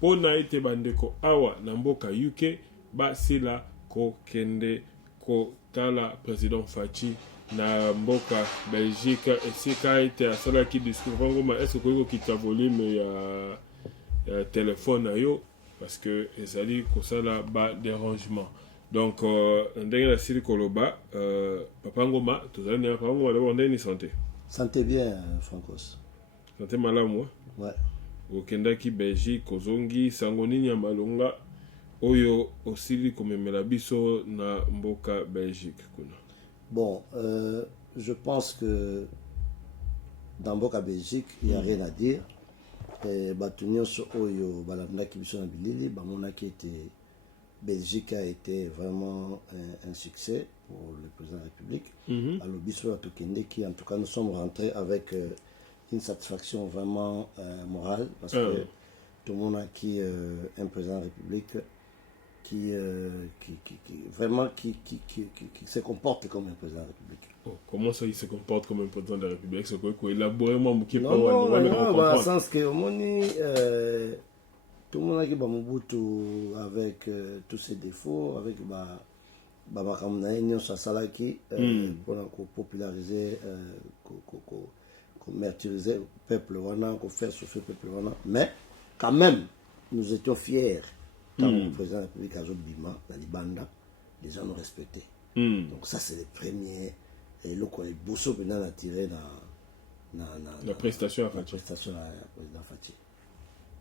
pona ete bandeko awa na mboka UK basila kokende kotala président Faci na mboka Belgique esika ete asalaki discours vangoma est-ce que kokita volume ya téléphone na yo parce que ezali kosala ba dérangement donc ndenge na sili koloba papa ngoma tozali na papa ngoma d'abord ndenge ni santé bien Francos santé malamu ouais okendaki Belgique kozongi sango nini ya malonga oyo osili komemela biso na mboka Belgique kuna. Bon, je pense que dans mboka Belgique il y a rien à dire. Batunyo so oyo balanda ki biso na bilili bamona ki était Belgique a été vraiment un succès pour le président de la République. Alors biso atukende qui en tout cas nous sommes rentrés avec une satisfaction vraiment morale parce que tout le monde a qui un président de la République qui vraiment qui se comporte comme un président de la République. Oh, comment ça il se comporte comme un président de la République? C'est quoi élaborer moi qui pas non, dans le sens que au moni tout le monde a qui Mobutu avec tous ses défauts avec makamna union sasalaki pour populariser martyriser le peuple wana ko faire souffrir le peuple wana mais quand même nous étions fiers quand le président de la République a Bima dans les bandes les gens nous respectaient donc ça c'est le premier et le quoi les bousseaux maintenant a tiré dans la prestation à Faci président Faci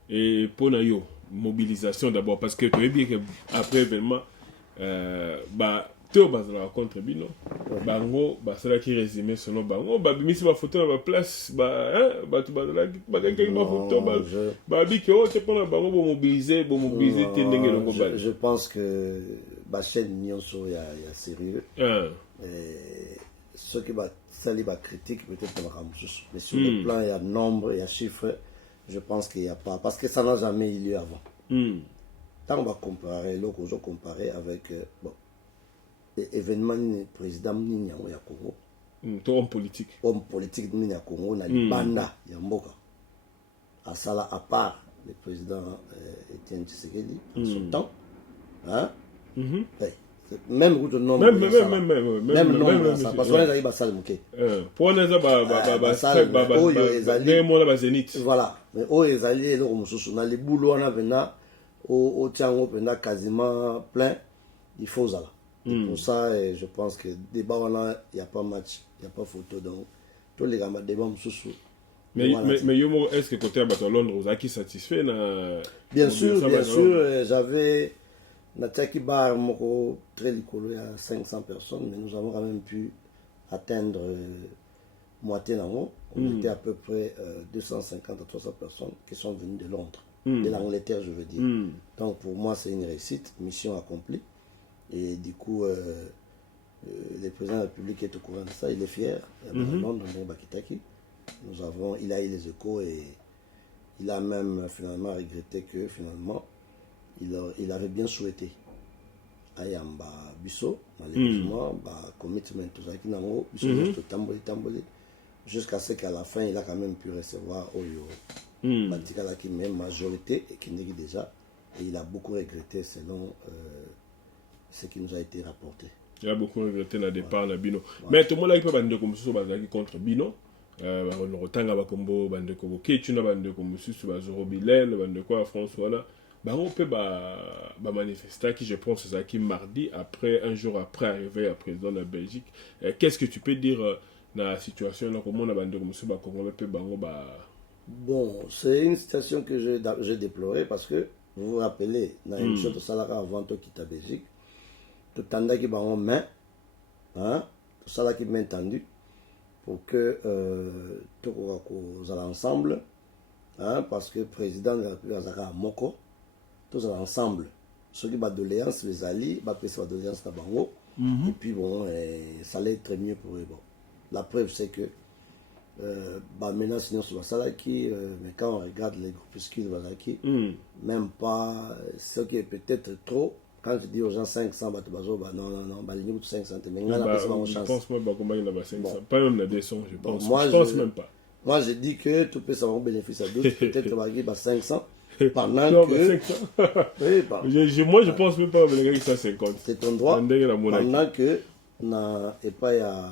et pour yo mobilisation d'abord parce que tu es bien que après événement to bazala contre bino bango basala ki résumé selon bango bimisi ba photo na ba place tu bazala bakaki ba photo bi ke o te pona bango bo mobiliser tendenge longo ba. Je pense que ba chaîne nyonso ya sérieux ce qui va sali ba critique peut-être ba kamususu mais sur le plan il y a nombre il y a chiffres je pense qu'il y a pas parce que ça n'a jamais eu lieu avant. Tant on va comparer avec bon événement président ni ya Congo homme politique ni ya Congo na libanda ya mboka asala à part le président Etienne Tshisekedi en son temps hein même route nom même parce qu'on a basal muke pour on a ba zénith voilà mais o ezali le mususu na le boulot on a vena au tiango pena quasiment plein il faut ça. Pour ça, je pense que débat il n'y a pas match, il n'y a pas photo donc tous les gars débat sous. Mais est-ce que côté à Londres vous avez satisfait na bien sûr, j'avais Nataki Bar moko très licolo il y a 500 personnes mais nous avons quand même pu atteindre moitié d'en on était à peu près 250 à 300 personnes qui sont venues de Londres, de l'Angleterre je veux dire. Donc pour moi c'est une réussite, mission accomplie. Et du coup, le président de la République est au courant de ça, il est fier. Londres, il a eu les échos et il a même finalement regretté que finalement, il avait bien souhaité. Ayamba Bisso, malheureusement, commitment, tout ça, qui n'a pas jusqu'à ce qu'à la fin, il a quand même pu recevoir Oyo, Batikala qui même majorité et qui n'est déjà. Et il a beaucoup regretté selon. Ce qui nous a été rapporté. Il y a beaucoup regretté le départ de Bino. Mais tout le monde a été bandé comme ça contre Bino. On retanga ba kombo bandé comme Ketuna bandé comme ça sur Zoro Bilel bandé quoi François là. On peut manifester qui je pense c'est qui mardi après un jour après arriver à président de la Belgique. Qu'est-ce que tu peux dire dans la situation là comment on a bandé comme ça Congo peut bango Bon, c'est une situation que j'ai déplorée parce que vous vous rappelez dans une chose de Salara avant de quitter la Belgique. Tout le temps qui va en main, tout ça qui m'a entendu pour que tout le monde ensemble, parce que le président de la République a Moko, tous ensemble, ceux qui ont de l'alliance, les alliés, ils ont de l'alliance à Bango, et puis bon, ça allait très mieux pour eux. Bon. La preuve c'est que maintenant sinon sur la qui mais quand on regarde les groupuscules même pas ce qui est peut-être trop. Quand je dis aux gens 500, non, 500, mais on a pas je pense moi il y a 500, pas même la descente, je pense. Bon, je pense même pas. Moi, je dis que tout peut savoir bénéfice à d'autres, peut-être qu'il y a 500, pendant Non, que... mais 500. Oui, bah, Moi, je pense même pas que les gars, 150. c'est ton droit. Pendant la monarchie. Pendant que, et pas il y a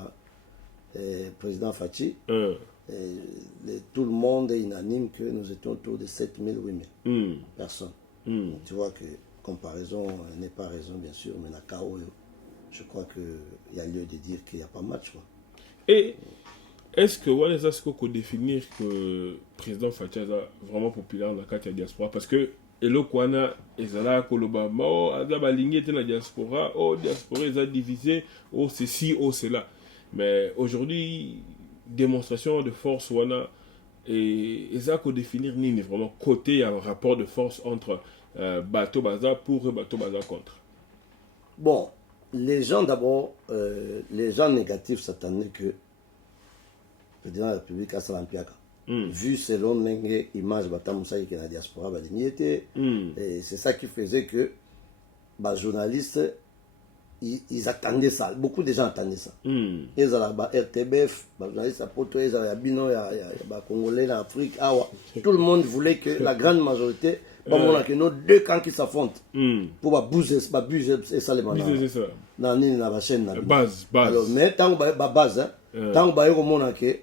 président Fachi, tout le monde est unanime que nous étions autour de 7 000, 8 000 personnes. Donc, tu vois que comparaison n'est pas raison, bien sûr, mais la KO, je crois qu'il y a lieu de dire qu'il n'y a pas match. Quoi. Et est-ce que voilà, ça c'est qu'on définir que le président Fachi est vraiment populaire dans la carte de la diaspora? Parce que Elokwana, Ezala, Koloba, oh, Azaba Ligné était dans la diaspora, oh, diaspora, ils ont divisé, oh, c'est ci, oh, c'est là. Mais aujourd'hui, démonstration de force, wana, et ça qu'on définir ni vraiment côté, il y a un rapport de force entre Bateau Baza pour et Bateau Baza contre. Bon, les gens d'abord, les gens négatifs s'attendaient que le président de la République a Salampiaka. Vu selon l'image Batamoussaï qui est dans la diaspora, et c'est ça qui faisait que les journalistes, ils attendaient ça. Beaucoup de gens attendaient ça. Ils avaient RTBF, les journalistes à Poto, ils avaient Bino, les Congolais en Afrique. Tout le monde voulait que la grande majorité, que nos deux camps qui s'affrontent pour bouger et ça les C'est ça. Dans la chaîne. Base. Alors, mais tant que base, tant que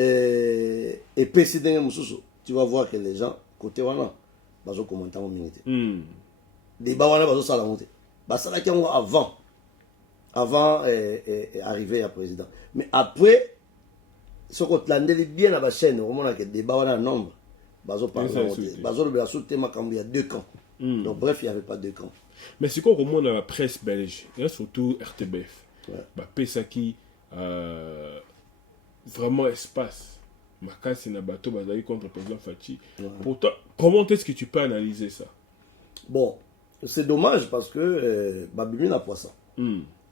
et président tu vas voir que les gens côté wana bazo commenter mon minute débat wana bazo sala monter basala ki avant arriver à président mais après ce qu'on tlandeli bien à la chaîne au moment que débat wana nombre bazo parler bazo le sauter makambo il y a deux camps donc bref il y avait pas deux camps mais c'est quoi au monde dans la presse belge et surtout RTBF Pesaki vraiment espace Makasi na bateau bazali contre le président Fachi. Pourtant, comment est-ce que tu peux analyser ça? Bon, c'est dommage parce que Babimi n'a pas ça.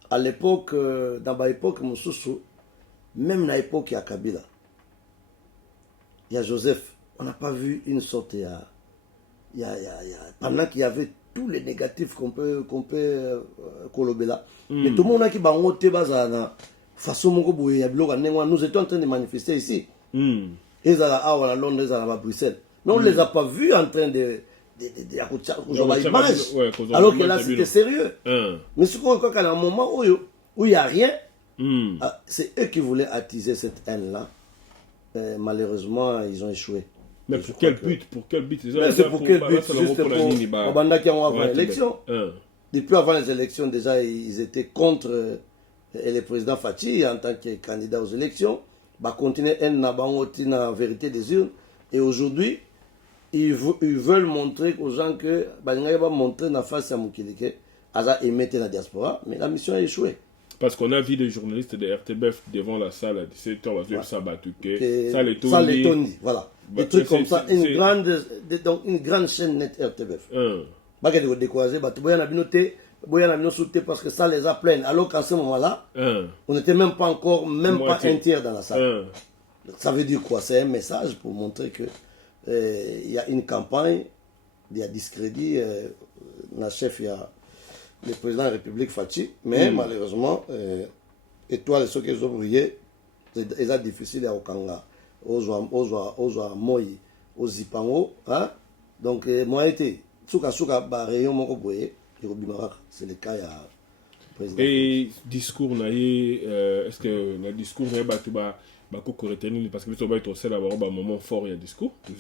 À l'époque, dans l'époque Moussoussou, même dans l'époque il y a Kabila, il y a Joseph, on n'a pas vu une sorte pendant qu'il y avait tous les négatifs qu'on peut colober là. Mais tout le monde a qui bangote bazana façon nous étions en train de manifester ici. Ils allaient à Londres, ils allaient à Bruxelles. Mais on ne les a pas vus en train de alors que là c'était sérieux. Mais ce qu'on voit qu'à un moment où il n'y a rien, c'est eux qui voulaient attiser cette haine-là. Malheureusement, ils ont échoué. Mais pour quel but? C'est pour quel but? Juste pour Banda qui ont avant l'élection. Depuis avant les élections, déjà, ils étaient contre le président Fachi en tant que candidat aux élections. Continuer la vérité des urnes. Et aujourd'hui, ils veulent montrer aux gens que montrer la face à Moukilike, Aza émettre la diaspora, mais la mission a échoué. Parce qu'on a vu des journalistes de RTBF devant la salle à 17h, ça Batouké, ça les Tony, voilà. Des trucs comme ça, une grande chaîne net RTBF. Pas que de décourager, parce que ça les a pleins. Alors qu'en ce moment-là, on n'était même pas encore, pas un tiers dans la salle. Ça veut dire quoi? C'est un message pour montrer que il y a une campagne, il y a discrédit, la chef, il y a le président de la République Fachi, mais malheureusement, et toi, les ceux qui ont brillé, c'est difficile à Okanga, aux Moi, aux Zipango, donc moi, été, rayon moko boye, c'est le cas, il y a président. Et discours, est-ce que le discours, parce que tu vas être au seul à avoir un moment fort, il y a discours, mais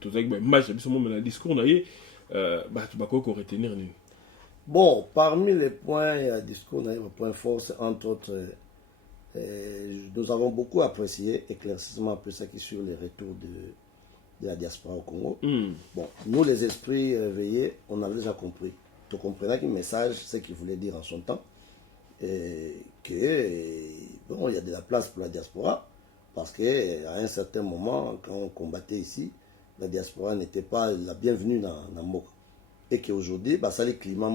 tout ça, match, le discours, tu vas retenir. Bon, parmi les points, il y a discours, il y a un point fort, c'est entre autres, nous avons beaucoup apprécié, éclaircissement un peu ça qui est sur les retours de la diaspora au Congo. Bon, nous les esprits éveillés, on a déjà compris. Tu comprenais que le message, c'est qu'il voulait dire en son temps, bon, il y a de la place pour la diaspora, parce qu'à un certain moment, quand on combattait ici, la diaspora n'était pas la bienvenue dans Mboka. Et qu'aujourd'hui, ça les climats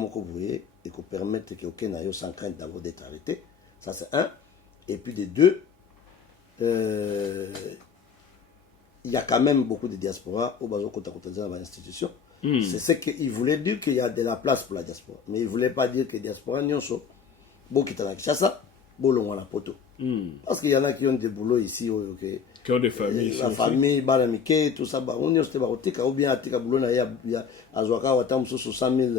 et qu'on permette qu'aucun ailleurs sans crainte d'abord d'être arrêté. Ça c'est un. Et puis de deux, il y a quand même beaucoup de diaspora au bas dans l'institution. C'est ce qu'il voulait dire qu'il y a de la place pour la diaspora. Mais il ne voulait pas dire que la diaspora n'y a pas. Bon, qui t'a ça, bon, on a poto. Parce qu'il y en a qui ont des boulots ici, cœur de famille la famille bana mike tout ça on y c'était barotika ou bien atika bulona ya azwaka watam sur 100 000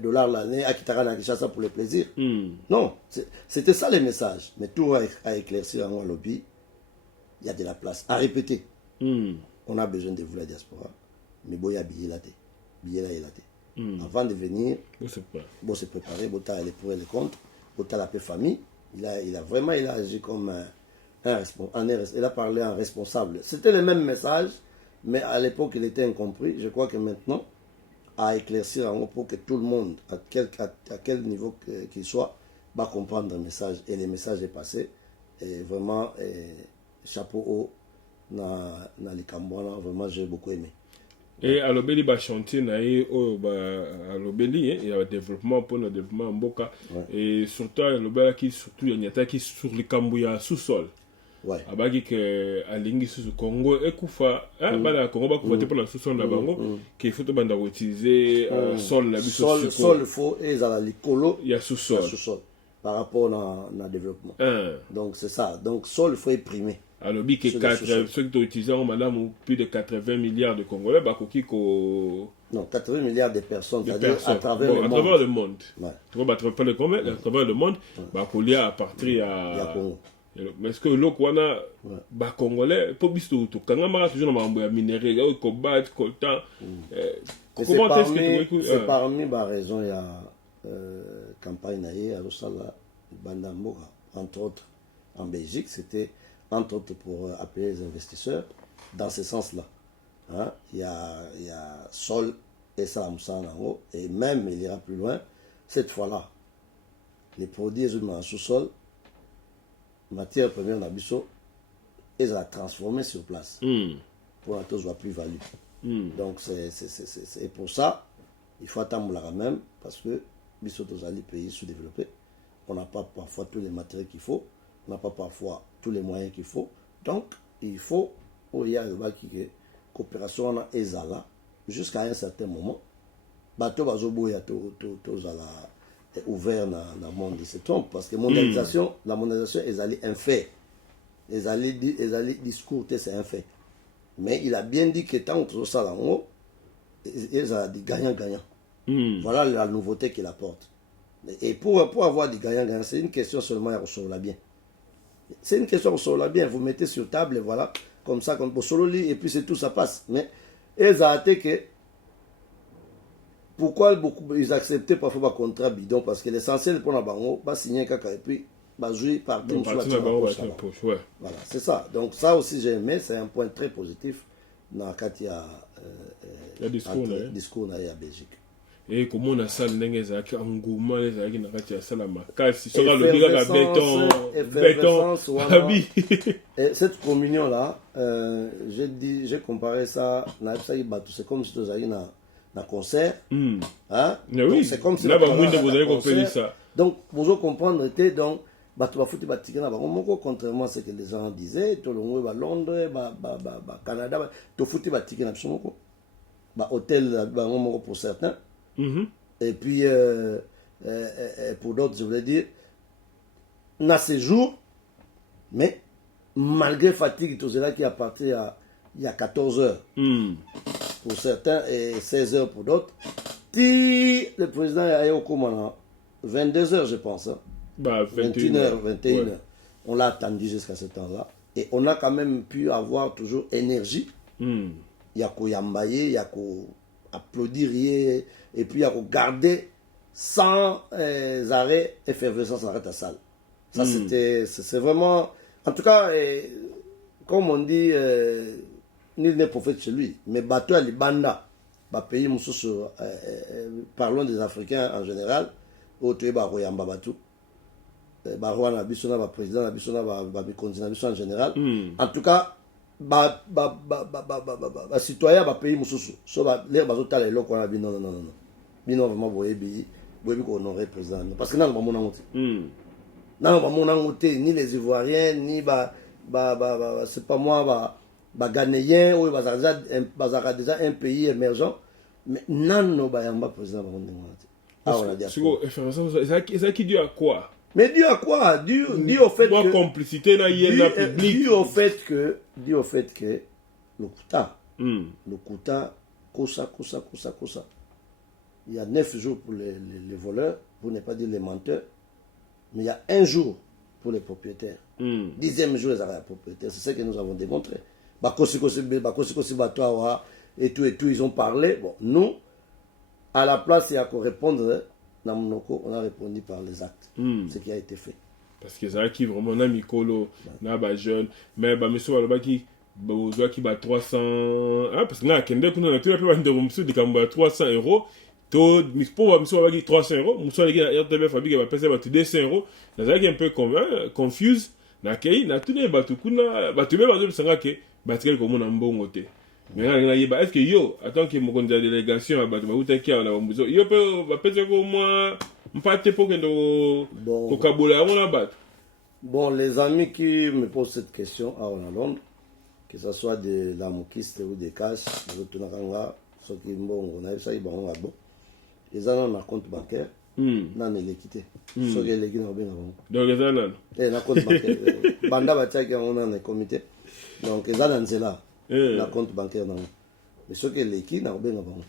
dollars l'année à Kitara na Kinshasa pour le plaisir. Non, c'était ça le message. Mais tout à éclaircir en lobby, il y a de la place à répéter. On a besoin de vous la diaspora, mais bon, il y a billet là, avant de venir, bon se préparer, bon les pour et les contre, bon la paix famille. Il a vraiment agi comme il a parlé en responsable. C'était le même message, mais à l'époque il était incompris. Je crois que maintenant, à éclaircir en haut pour que tout le monde, à quel niveau qu'il soit, va comprendre le message. Et le message est passé. Et vraiment, chapeau haut dans les Cambouana. Vraiment, j'ai beaucoup aimé. Et à l'obéli, chantier, à l'obéli, il y a un développement pour le développement en Boka. Et surtout, à l'obéli, il y a qui sur les Cambouya sous-sol. Ouais. Abagi que alingi sous Congo et Koufa bana Congo ba Koufa pour la sous-sol na bango qu'il faut banda utiliser sol la sol faut et la likolo il y a sous-sol par rapport à développement. Donc c'est ça. Donc sol faut imprimer. Alors bi que ceux qui ont utilisé madame plus de 80 milliards de Congolais ba koki ko non 80 milliards de personnes, c'est-à-dire à travers le monde. À travers le monde. Tu vois à travers le monde ba kolia à partir à mais est-ce que l'autre ba congolais pour bisto tout quand on a toujours dans ma minerai là cobalt coltan comment est-ce que c'est parmi ma raison il y a campagne naïe à Rosala Bandamboka entre autres en Belgique c'était entre autres pour appeler les investisseurs dans ce sens-là il y a Sol et Salamoussa en haut et même il ira plus loin cette fois-là les produits humains en sous-sol matière première d'Abisso, ils la transformer sur place pour la tous plus-value. Donc c'est pour ça il faut attendre la même parce que Bisso tous les pays sous-développés, on n'a pas parfois tous les matériaux qu'il faut, on n'a pas parfois tous les moyens qu'il faut. Donc il faut il y a une coopération on a ezala jusqu'à un certain moment. Bateau bazobo ya tous à la ouvert dans le monde de se trompe parce que la mondialisation est allée un fait. Les allées discours c'est un fait. Mais il a bien dit que tant que ça là haut, ils ont dit gagnant-gagnant. Voilà la nouveauté qu'il apporte. Et pour avoir des gagnant-gagnant, c'est une question seulement à recevoir bien. C'est une question à recevoir bien. Vous mettez sur table et voilà, comme ça, comme pour solo et puis c'est tout, ça passe. Mais ils ont été que pourquoi beaucoup ils acceptaient parfois un contrat bidon parce que l'essentiel pour la banque va signer caca et puis va jouer par tout voilà c'est ça donc ça aussi j'ai aimé c'est un point très positif dans Katia discours na ya Belgique et comment on a ça ndenge za engouement les za na Katia salama kasi sur le biga béton et cette communion là j'ai comparé ça na ça c'est comme si tu as un concert, oui. C'est comme si là vous avez compris ça. Donc vous comprendre était donc contrairement à ce que les gens disaient, tout le monde va Londres, Canada, tout foutu va tirer hôtel pour certains. Et puis pour d'autres je voulais dire na séjour mais malgré fatigue tout cela qui a parti il y a 14 heures. Pour certains et 16 heures pour d'autres. Si le président est au commandant, 22 heures je pense. 21 heures. On l'a attendu jusqu'à ce temps-là. Et on a quand même pu avoir toujours énergie. Il y a qu'à yambayer, il y a qu'à applaudir et puis il y a qu'à garder sans arrêt effervescence dans la salle. Ça c'est vraiment... En tout cas, comme on dit... nul n'est prophète chez lui, mais bateau à l'Ibanda, pays parlons des Africains en général, au tu es Baroyamba Batou, Barouana Bissona, président Bissona, continent en général. En tout cas, citoyen pays Moussou, sur l'air bazotal et l'eau qu'on a dit non, bino vraiment voyez qu'on aurait président, parce que non, pas mon amour. Non, pas mon amour, ni les Ivoiriens, ni c'est pas moi, Ghanéen ou déjà un pays émergent mais non no bayamba président on a dit ça qui dit à quoi Mais dû à quoi? Dû au fait Quoi que... complicité na yena public. Dû au fait que le Kuta, Kosa. Il y a 9 jours pour les voleurs, pour ne pas dire les menteurs, mais il y a 1 jour pour les propriétaires. 10e jour, les propriétaires. C'est ce que nous avons démontré. Et tout, ils ont parlé. Bon, nous, à la place, il y a qu'à répondre, on a répondu par les actes. Ce qui a été fait. Parce que ça qui vraiment na mikolo, na ba jeune, mais ba monsieur wala qui besoin qui ba 300 ah parce que na kende kuna na tula pe ba ndeko monsieur de kamba 300 €. To pour monsieur wala qui 300 €, monsieur wala qui na RTB fabrique ba pesa ba 200 €. Na ça qui un peu confuse na kei na tune ba tu kuna ba tu be ba de sanga ke ba tkele ko mona mbongo te. Mais na yeba est-ce que yo attends que mon candidat délégation ba tu ba utaki na ba mbuzo yo pe ba pesa ko moi mpate pour que bon, les amis qui me posent cette question à Londres, que ce soit de la Mokiste ou des cash, ceux qui ont ils ont un compte bancaire, non, ils quitté. Ceux qui ont un donc ils ont un compte bancaire. Banda Batia on a un comité, donc ils ont un compte bancaire. Mais ceux qui ont quitté, ils ont un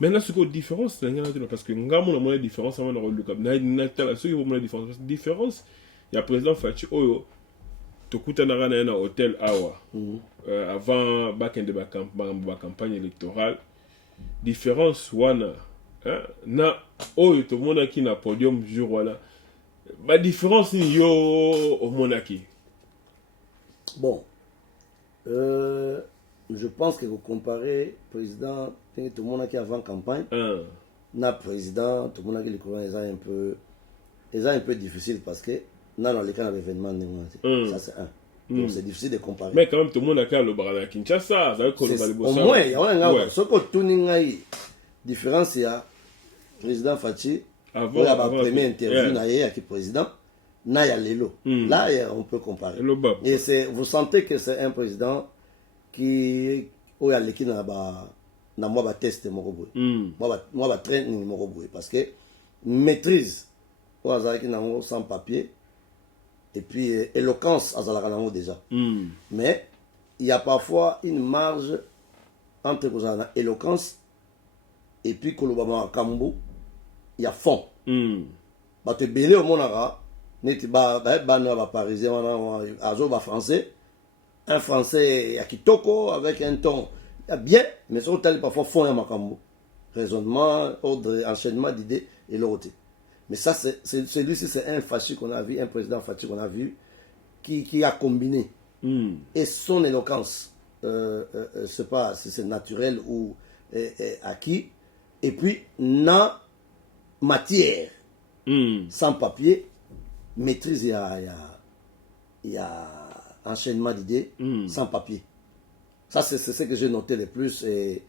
maintenant ce que différence parce que ngamo na mona différence avant le cap na tala ce qui vont la différence il y a président Fachi oyo to kutana na hôtel awa avant back in the campagne électorale différence wana na oyo to mona ki na podium jour wala ba différence yo au monaki bon je pense que vous comparez président tout le monde qui avant campagne na président tout le monde qui le connaît est un peu difficile parce que dans les cas d'événements ça c'est un donc c'est difficile de comparer mais quand même tout le monde a qu'à le bras Kinshasa ça au moins il y a un ce que tout n'ingai différence il y a président Fachi avant la première interview na yé avec président na ya lelo là on peut comparer et c'est vous sentez que c'est un président qui o ya leki na moi ba test moko boy moi ba training moko boy parce que maîtrise o azaki na sans papier et puis éloquence azalaka na déjà mais il y a parfois une marge entre kozana éloquence et puis kolobama kambu il y a fond ba te belé au monara neti ba parisien azo ba français un français à kitoko avec un ton bien, mais sur tel parfois fond à makambo. Raisonnement, ordre, enchaînement d'idées et l'autre. Mais ça, celui-ci, c'est un Fachi qu'on a vu, un président Fachi qu'on a vu, qui a combiné. Et son éloquence, c'est pas si c'est naturel ou acquis. Et puis, na matière, sans papier, maîtrise, il y a enchaînement d'idées sans papier. Ça, c'est ce que j'ai noté le plus. Et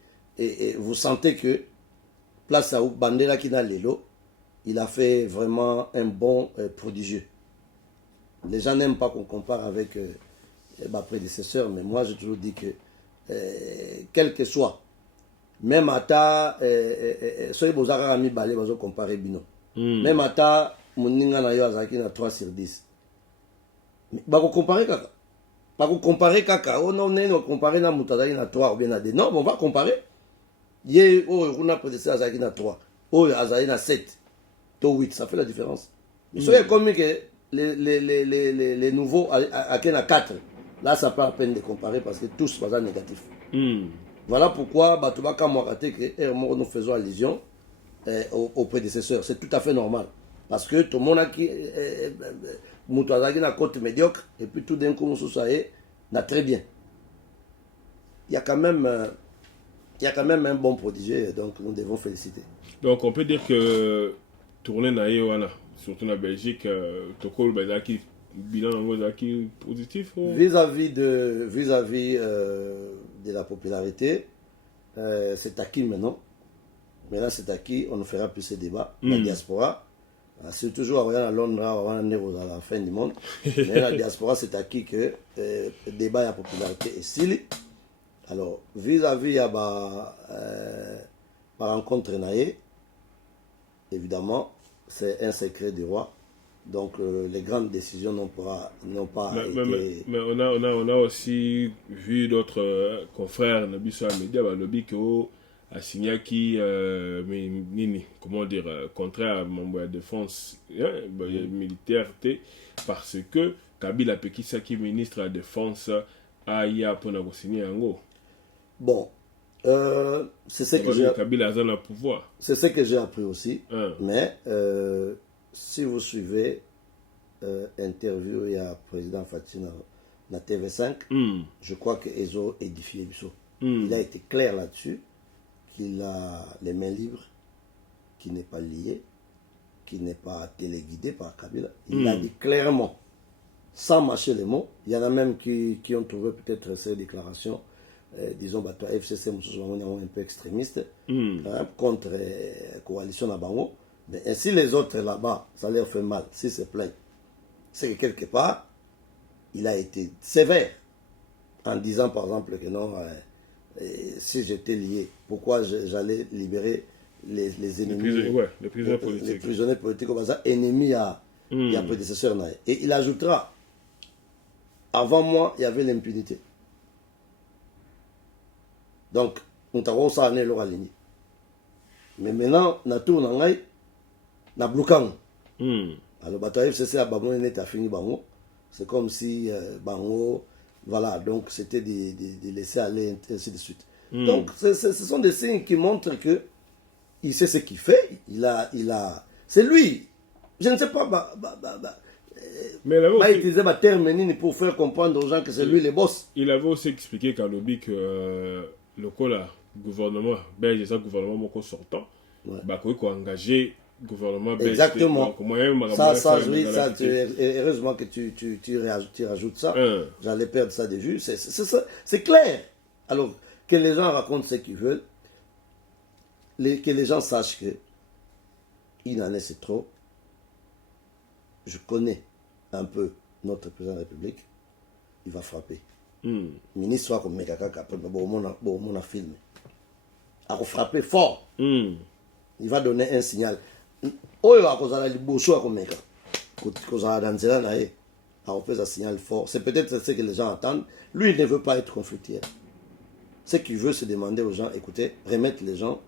vous sentez que place à Bandera Kina Lelo, il a fait vraiment un bon prodigieux. Les gens n'aiment pas qu'on compare avec ma prédécesseur, mais moi j'ai toujours dit que quel que soit, même à ta soyez beaux arami balé, vous comparer bino. Même à ta moninga na yo azaki na 3 sur 10. Mais bah comparer kaka. Pas comparer kaka, oh non, on comparer na mutazaki na 3 ou bien na 2. Non, on va comparer. Yé, oh, on a prédécesseur azaki na 3. Oh, azaki na 7. To 8, ça fait la différence. Mais soyez comme que les nouveaux à 4. Là, ça pas la peine de comparer parce que tous sont négatifs. Voilà pourquoi Batouba Moraté que nous faisons allusion aux prédécesseurs. C'est tout à fait normal. Parce que tout le monde a qui Moutouazaki na côte médiocre et puis tout d'un coup Moussousaé n'a très bien. Il y a quand même un bon prodigieux, donc nous devons féliciter. Donc on peut dire que tourner na Yoana, surtout en Belgique, Tokol Bazaki bilan positif vis-à-vis de la popularité, c'est acquis maintenant. Maintenant c'est acquis, on ne fera plus ce débat. La diaspora, c'est toujours à Londres, à la fin du monde. Mais la diaspora, c'est acquis que le débat et la popularité est stylé. Alors, vis-à-vis de ma rencontre naïe, évidemment, c'est un secret du roi. Donc les grandes décisions n'ont pas été... Mais on a aussi vu d'autres confrères sur les médias, lobby qui a signé qui, comment dire, contraire à la défense militaire, parce que Kabila Pekisaki, ministre de la Défense, a pour signer en gros. Bon, c'est ce que j'ai... Kabila a le pouvoir. C'est ce que j'ai appris aussi. Mais si vous suivez interview il y a président Fatina la TV5, je crois que Ezo édifié Bissot. Il a été clair là-dessus qu'il a les mains libres, qu'il n'est pas lié, qu'il n'est pas téléguidé par Kabila. Il a dit clairement, sans mâcher les mots. Il y en a même qui ont trouvé peut-être ces déclarations, disons, FCC, un peu extrémiste, contre la coalition Nabango. Mais ainsi les autres là-bas, ça leur fait mal, si c'est plein. C'est que quelque part, il a été sévère en disant par exemple que non, si j'étais lié, pourquoi j'allais libérer les ennemis, les prisonniers politiques. Les prisonniers politiques comme ça, ennemis à prédécesseur. Et il ajoutera, avant moi, il y avait l'impunité. Donc, nous avons ça à leur aligné. Mais maintenant, nous tournons en aïe, nous bloquons. Alors, bataille FCC à Bango est fini Bango. C'est comme si Bango, voilà, donc c'était de laisser aller, ainsi de suite. Donc, ce sont des signes qui montrent que il sait ce qu'il fait. C'est lui. Je ne sais pas. Mais il a utilisé ma terme pour faire comprendre aux gens que c'est lui le boss. Il avait aussi expliqué qu'à lobby que le gouvernement belge, c'est un gouvernement sortant, bah qu'il faut engager gouvernement belge. Exactement. Heureusement que tu rajoutes ça. J'allais perdre ça de vue. C'est clair. Alors, que les gens racontent ce qu'ils veulent, que les gens sachent que il en est, c'est trop. Je connais un peu notre président de la République. Il va frapper. Ministre soit comme Mekaka, on a filmé. Il va frapper fort. Il va donner un signal. Il va faire un signal fort. C'est peut-être ce que les gens attendent. Lui, il ne veut pas être conflictuel. Ce qu'il veut, c'est demander aux gens, écoutez, remettre les gens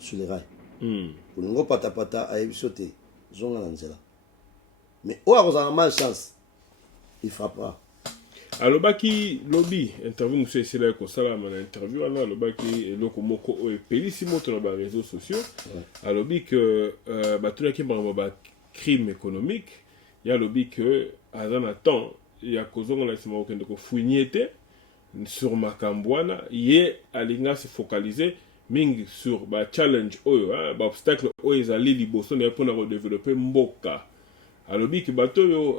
sur les rails. Pour nous, patapata, à évissoter, zonga nanzela. Mais où a malchance, il frappera. Alors, baki lobby, interview, monsieur Sela Kosala, mon interview, alors, le baki, et donc, moko, et pélissimo, sur les réseaux sociaux. Alors, lobby, que, tout le monde a crime économique, il y a lobby que, à un temps, il y a cause on a ce moment que fouignete sur Makambwana, il a se focaliser ming sur ba challenge oyo, ba obstacle oyo ezali liboso na pour na développer mboka. Alobi ki bato yo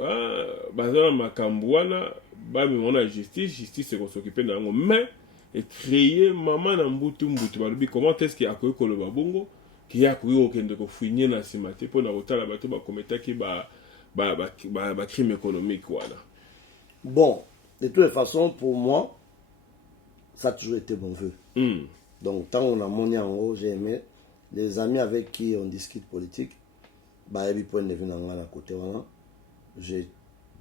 bazana Makambwana ba mi mona justice c'est qu'on s'occupe na ngo mais et créer maman na mbutu balobi comment est-ce qu'il a koyi koloba bongo ki ya koyi okende ko fouigner na simate pour na kotala bato ba kometaki ba crime économique voilà. Bon, de toutes les façons, pour moi, ça a toujours été mon vœu. Donc, tant qu'on a monté en haut, j'ai aimé. Les amis avec qui on discute politique, j'ai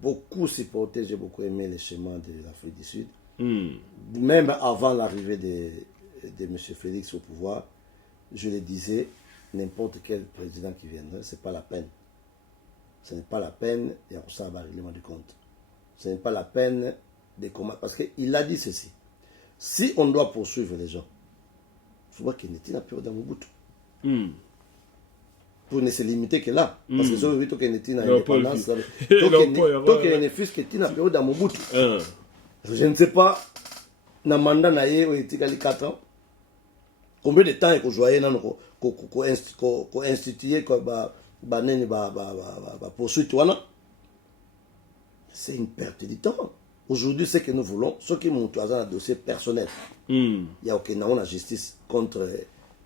beaucoup supporté, j'ai beaucoup aimé les schémas de l'Afrique du Sud. Même avant l'arrivée de M. Félix au pouvoir, je le disais, n'importe quel président qui viendrait, ce n'est pas la peine. Ce n'est pas la peine, il y a ça un règlement de compte. Ce n'est pas la peine de combattre. Parce qu'il a dit ceci. Si on doit poursuivre les gens, il faut voir qu'il n'était pas dans Mobutu. Pour ne se limiter que là. Parce que si on veut qu'il n'était dans l'indépendance, tant qu'il y a un fils qui était dans Mobutu. Je ne sais pas, dans le mandat, il y a 4 ans, combien de temps il faut jouer pour instituer poursuite. C'est une perte de temps. Aujourd'hui, ce que nous voulons, ceux qui montent dans un dossier personnel, il n'y a aucune justice contre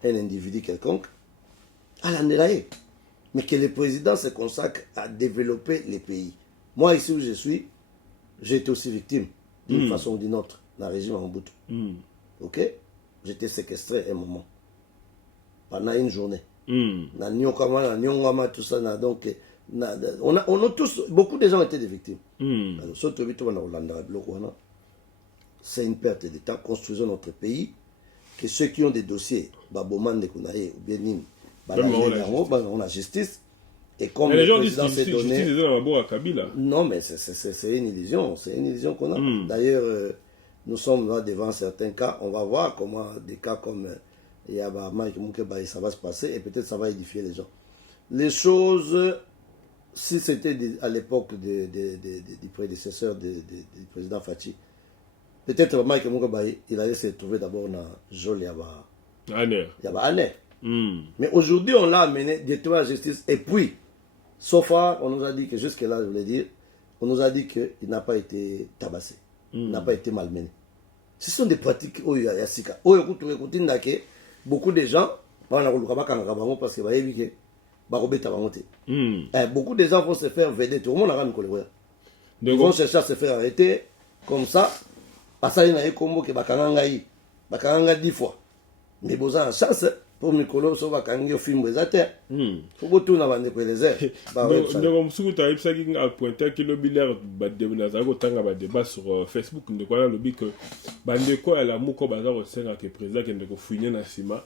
un individu quelconque, à l'année. Mais que le président se consacre à développer les pays. Moi, ici où je suis, j'ai été aussi victime, d'une façon ou d'une autre, dans le régime Mobutu. Ok? J'étais séquestré un moment, pendant une journée. Tout ça, donc, On a tous, beaucoup de gens étaient des victimes. Hmm. Alors, c'est une perte de temps. Construisons notre pays. Que ceux qui ont des dossiers, Baboman de Kounaï ou bien Nin, on a justice. Et comme les le gens disent président s'est donné. Non, mais c'est une illusion. C'est une illusion qu'on a. D'ailleurs, nous sommes là devant certains cas. On va voir comment des cas comme Yaba Mike Moukeba, ça va se passer et peut-être ça va édifier les gens. Les choses, si c'était à l'époque du prédécesseur du président Fachi, peut-être Mike Moukeba, il allait se trouver d'abord dans Jol Yaba Aner. Mais aujourd'hui, on l'a amené directement à la justice. Et puis, sauf on nous a dit que jusque-là, je voulais dire, on nous a dit qu'il n'a pas été tabassé, il n'a pas été malmené. Ce sont des pratiques, beaucoup de gens, parce que beaucoup de gens vont se faire veiller. Tout le monde ils vont chercher à se faire arrêter comme ça. Parce qu'il y a un combo qui va 10 fois. Mais vous avez une chance pour Mikolo, ça va quand il film des athées. Il faut tout dans les prélézés. Donc, si vous avez un pointeur qui a débat sur Facebook, nous avons dit que Bandeko a la mouko bazar au sein de président qui est fouillé dans le ciment.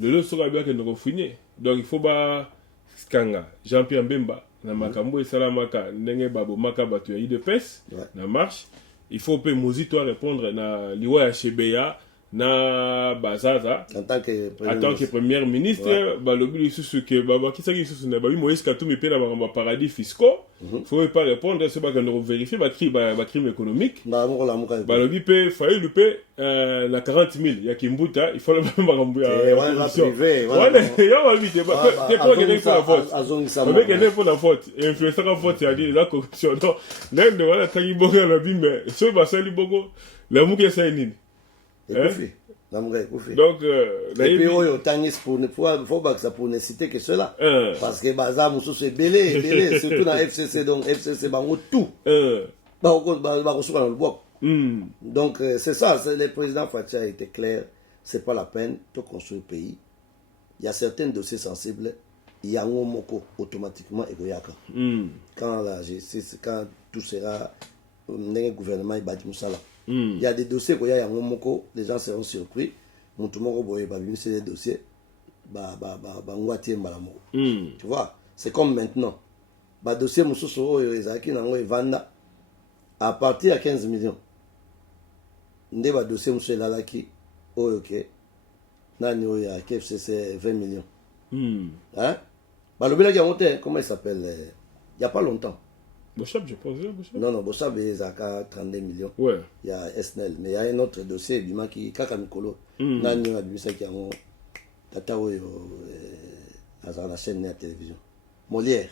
Le lot sera bien que nous fouillé. Donc, il faut pas Skanga, Jean-Pierre Mbemba, na makambo et salamaka, ndenge babo maka batu ya IDPS, na marche. Il faut que Mozito répondre na liwa ya Chebeya. Na bazaza en tant que premier ministre balobi lisusu ke baba kisaki lisusu na babi Moïse Katumbi pe na ba paradis fiscaux faut pas répondre ce ba quand vérifier ba crime économique balobi pe failli pe na 40 000 ya Kimbuta il faut le même barambu ya privé voilà ya ba vite ba que toi qui est la faute avec elle pour la faute influencer la faute ya dit la corruption donc même de voilà tangi boga na bimbe so ba sali bogo la muke sa nini. Donc, et puis, faut pas que ça pour ne citer que cela. Parce que Baza Moussou c'est belé, surtout dans FCC, donc FCC, tout. Donc, c'est ça, le président Fachi a été clair, c'est pas la peine de construire le pays. Il y a certains dossiers sensibles, il y a un moko automatiquement égoïaka. Quand la justice, quand tout sera, le gouvernement, il bâtit Moussala. Il y a des dossiers qu'il y a un moko, les gens seront surpris. Mon tout le monde va des dossiers. Tu vois, c'est comme maintenant. Le dossier Moussou à partir de 15 millions. Le dossier Moussou Lalaki, ok. Nani a KFC 20 millions. Hein? Le comment il s'appelle? Il n'y a pas longtemps. Bochab, je pense. Non, Bochab, il a 32 millions. Ouais. Il y a SNL. Mais il y a un autre dossier, Bima qui Kaka Mikolo. Nani a Bimisa qui a mon Tatao à la chaîne de la télévision. Molière.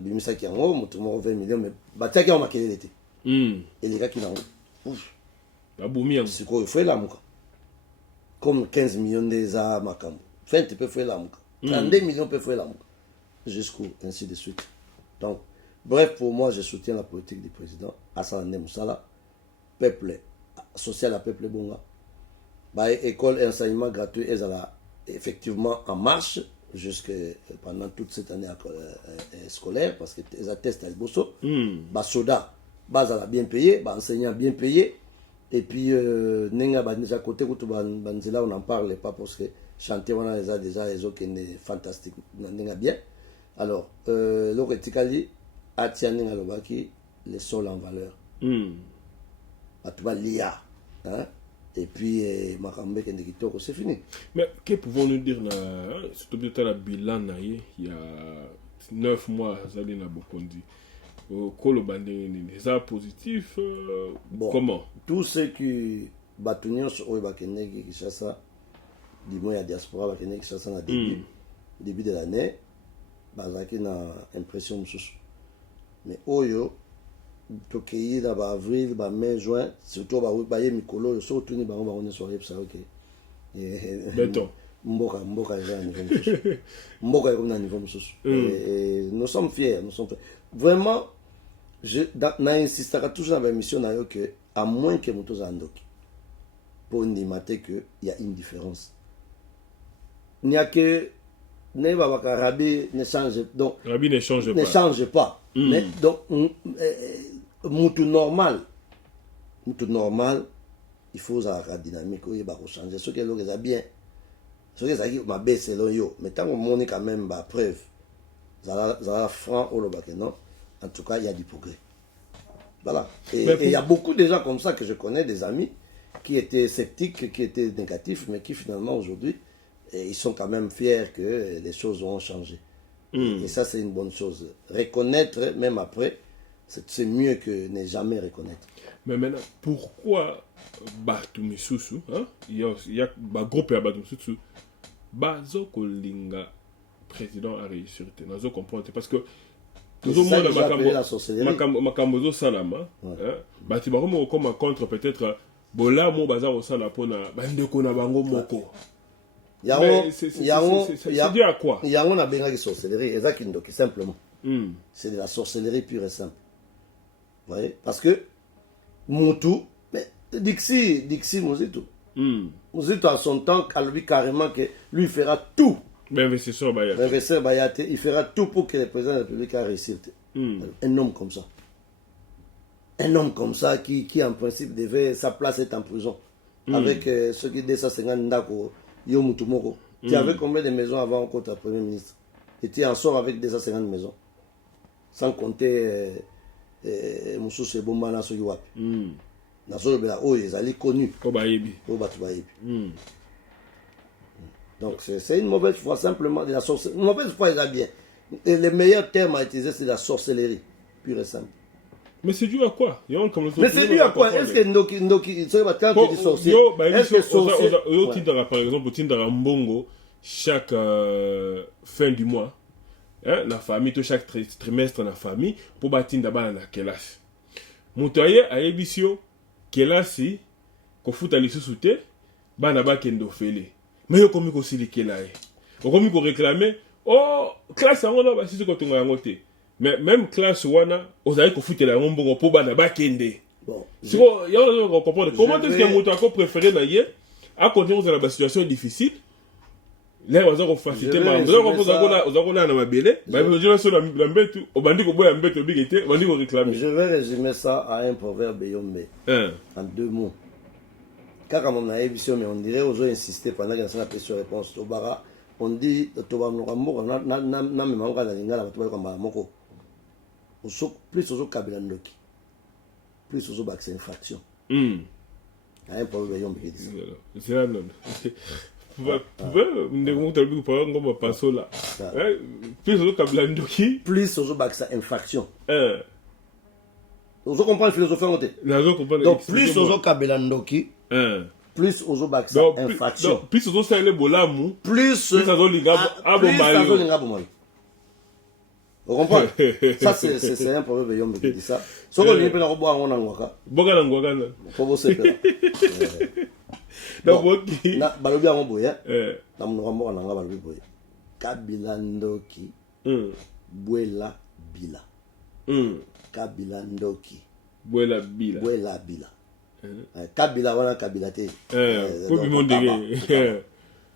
Bimisa qui a mon 20 millions. Mais Batia qui a marqué l'été. Et les gars qui l'ont. Ouf. C'est quoi, il fait la mouka. Comme 15 millions des à Makambo. 20 peut faire la mouka. 32 millions peut faire la mouka. Jusqu'où, ainsi de suite. Donc, bref, pour moi, je soutiens la politique du président Hassan Moussala. Peuple, social à peuple bonga. École et enseignement gratuit, elles sont effectivement en marche jusque pendant toute cette année scolaire parce qu'elles attestent à Bosso. Soda, base à bien payé, enseignant bien payé. Et puis, Nenga déjà côté Banzela, on n'en parle pas parce que chanter, on a déjà les autres qui sont fantastiques, Nenga bien. Alors, l'Oretikali, Atianing Alobaki, les sols en valeur. Atuba Lia. Et puis, Makambe Kendekitoko, c'est fini. Mais que pouvons-nous dire, surtout peut-être la bilan, il y a 9 mois, Zalina Bokondi. C'est positif. Bon, comment? Tous ceux qui battent sur Bakendeki Kishasa, du moins, il y a diaspora Bakendeki Kishasa dans le début de l'année, Bazaki n'a impression de sous. Mais Oyo, Tokeyi, avril, mai, juin, surtout Baye Mikolo, surtout ni Baron Baron soirée, ça ok. Béton. Mboka est à niveau sous. Mboka est à niveau sous. Nous sommes fiers, Vraiment, j'insiste toujours dans la mission que, à moins que Moutos Andoki, pour indiquer qu'il y a une différence. Il n'y a que Rabi ne change donc Rabi ne change ne pas. change pas. Mais, donc mutu normal, il faut la dynamique il va changer. Ce qui est bien, ce qui est ma baisse selon yo. Mais tant qu'on quand même la preuve, ça franc au non. En tout cas, il y a du progrès. Voilà. Et il y a beaucoup de gens comme ça que je connais, des amis, qui étaient sceptiques, qui étaient négatifs, mais qui finalement aujourd'hui, ils sont quand même fiers que les choses ont changé. Et ça, c'est une bonne chose. Reconnaître, même après, c'est mieux que ne jamais reconnaître. Mais maintenant, pourquoi Batu Misusu, il y a un groupe à Batu Misusu, Bazo Kolinga, président a réussi, nous comprendre, parce que tout le monde a makambozo salama, bati baromo comme contre peut-être bola mo bazar au sana pona bandeko na bango moko. C'est dû à quoi? Il y a un benga qui sorcellerie, exactement, simplement. C'est de la sorcellerie pure et simple. Vous voyez? Parce que Moutou, mais Dixi Mouzito. Mouzito à son temps, a lui carrément que lui fera tout. L'investisseur Bayate, il fera tout pour que le président de la République a réussi. Un homme comme ça. Un homme comme ça qui en principe devait sa place être en prison. Avec ceux qui disent ça, c'est Ndako, Yomutumoko. Tu avais combien de maisons avant contre le Premier ministre? Et tu en sors avec 250 maisons. Sans compter Moussou Sebomba na Soyiwap. Ils allaient connus. Donc c'est une mauvaise foi, simplement de la sorcellerie. Une mauvaise foi, il va bien. Et le meilleur terme à utiliser, c'est la sorcellerie, pure et simple. Mais c'est dû à quoi? Mais c'est dû à quoi? Est-ce que Ndoki, quand tu dis sorcier, est-ce que sorcier... Par exemple, Tindara Mbongo, chaque fin du mois, la famille, chaque trimestre, la famille, pour bâtir d'abord la classe. Moutaye a ébissio, classe, qu'on fout à l'issue, banaba kendo fele. Mais yo komi ko silike là o komi ko réclamer classe ngona ba sisi ko tunga yangote mais même classe wana ozali ko futela ngombongo po bana ba kende bon siko yo ko comprendre comment est-ce que moto ako préféré na ye a continuer dans la situation difficile là on va ko faciliter ma on va ko na mabele ba je vais sur la mbetu o bandi ko boya mbetu bigete bandi ko réclamer. Je vais résumer ça à un proverbe yombe en 2 mots. Quand on a émission, mais on dirait aux autres insister pendant qu'il y a une question-réponse. Au bara, on dit plus aux autres Kabilandoki, plus aux autres vaccins infraction. Il y a un problème. C'est là, non. Plus aux autres Kabilandoki, plus aux autres vaccins infraction. Vous comprenez la philosophie? Donc, plus aux autres Kabilandoki. Plus aux autres vaccins infraction. Plus aux autres les bolamou. Plus aux autres. Vous comprenez? Ça, c'est un problème qui dit ça. Ce qu'on dit, on boire en angwaka. Boga angwaka. Faut bosser. Donc, balobi en boya. Na mnoko en angwa balobi boya. Kabilandoki. Buela bila. Kabilandoki. Buela bila. Buela bila. Kabila wana Kabila te.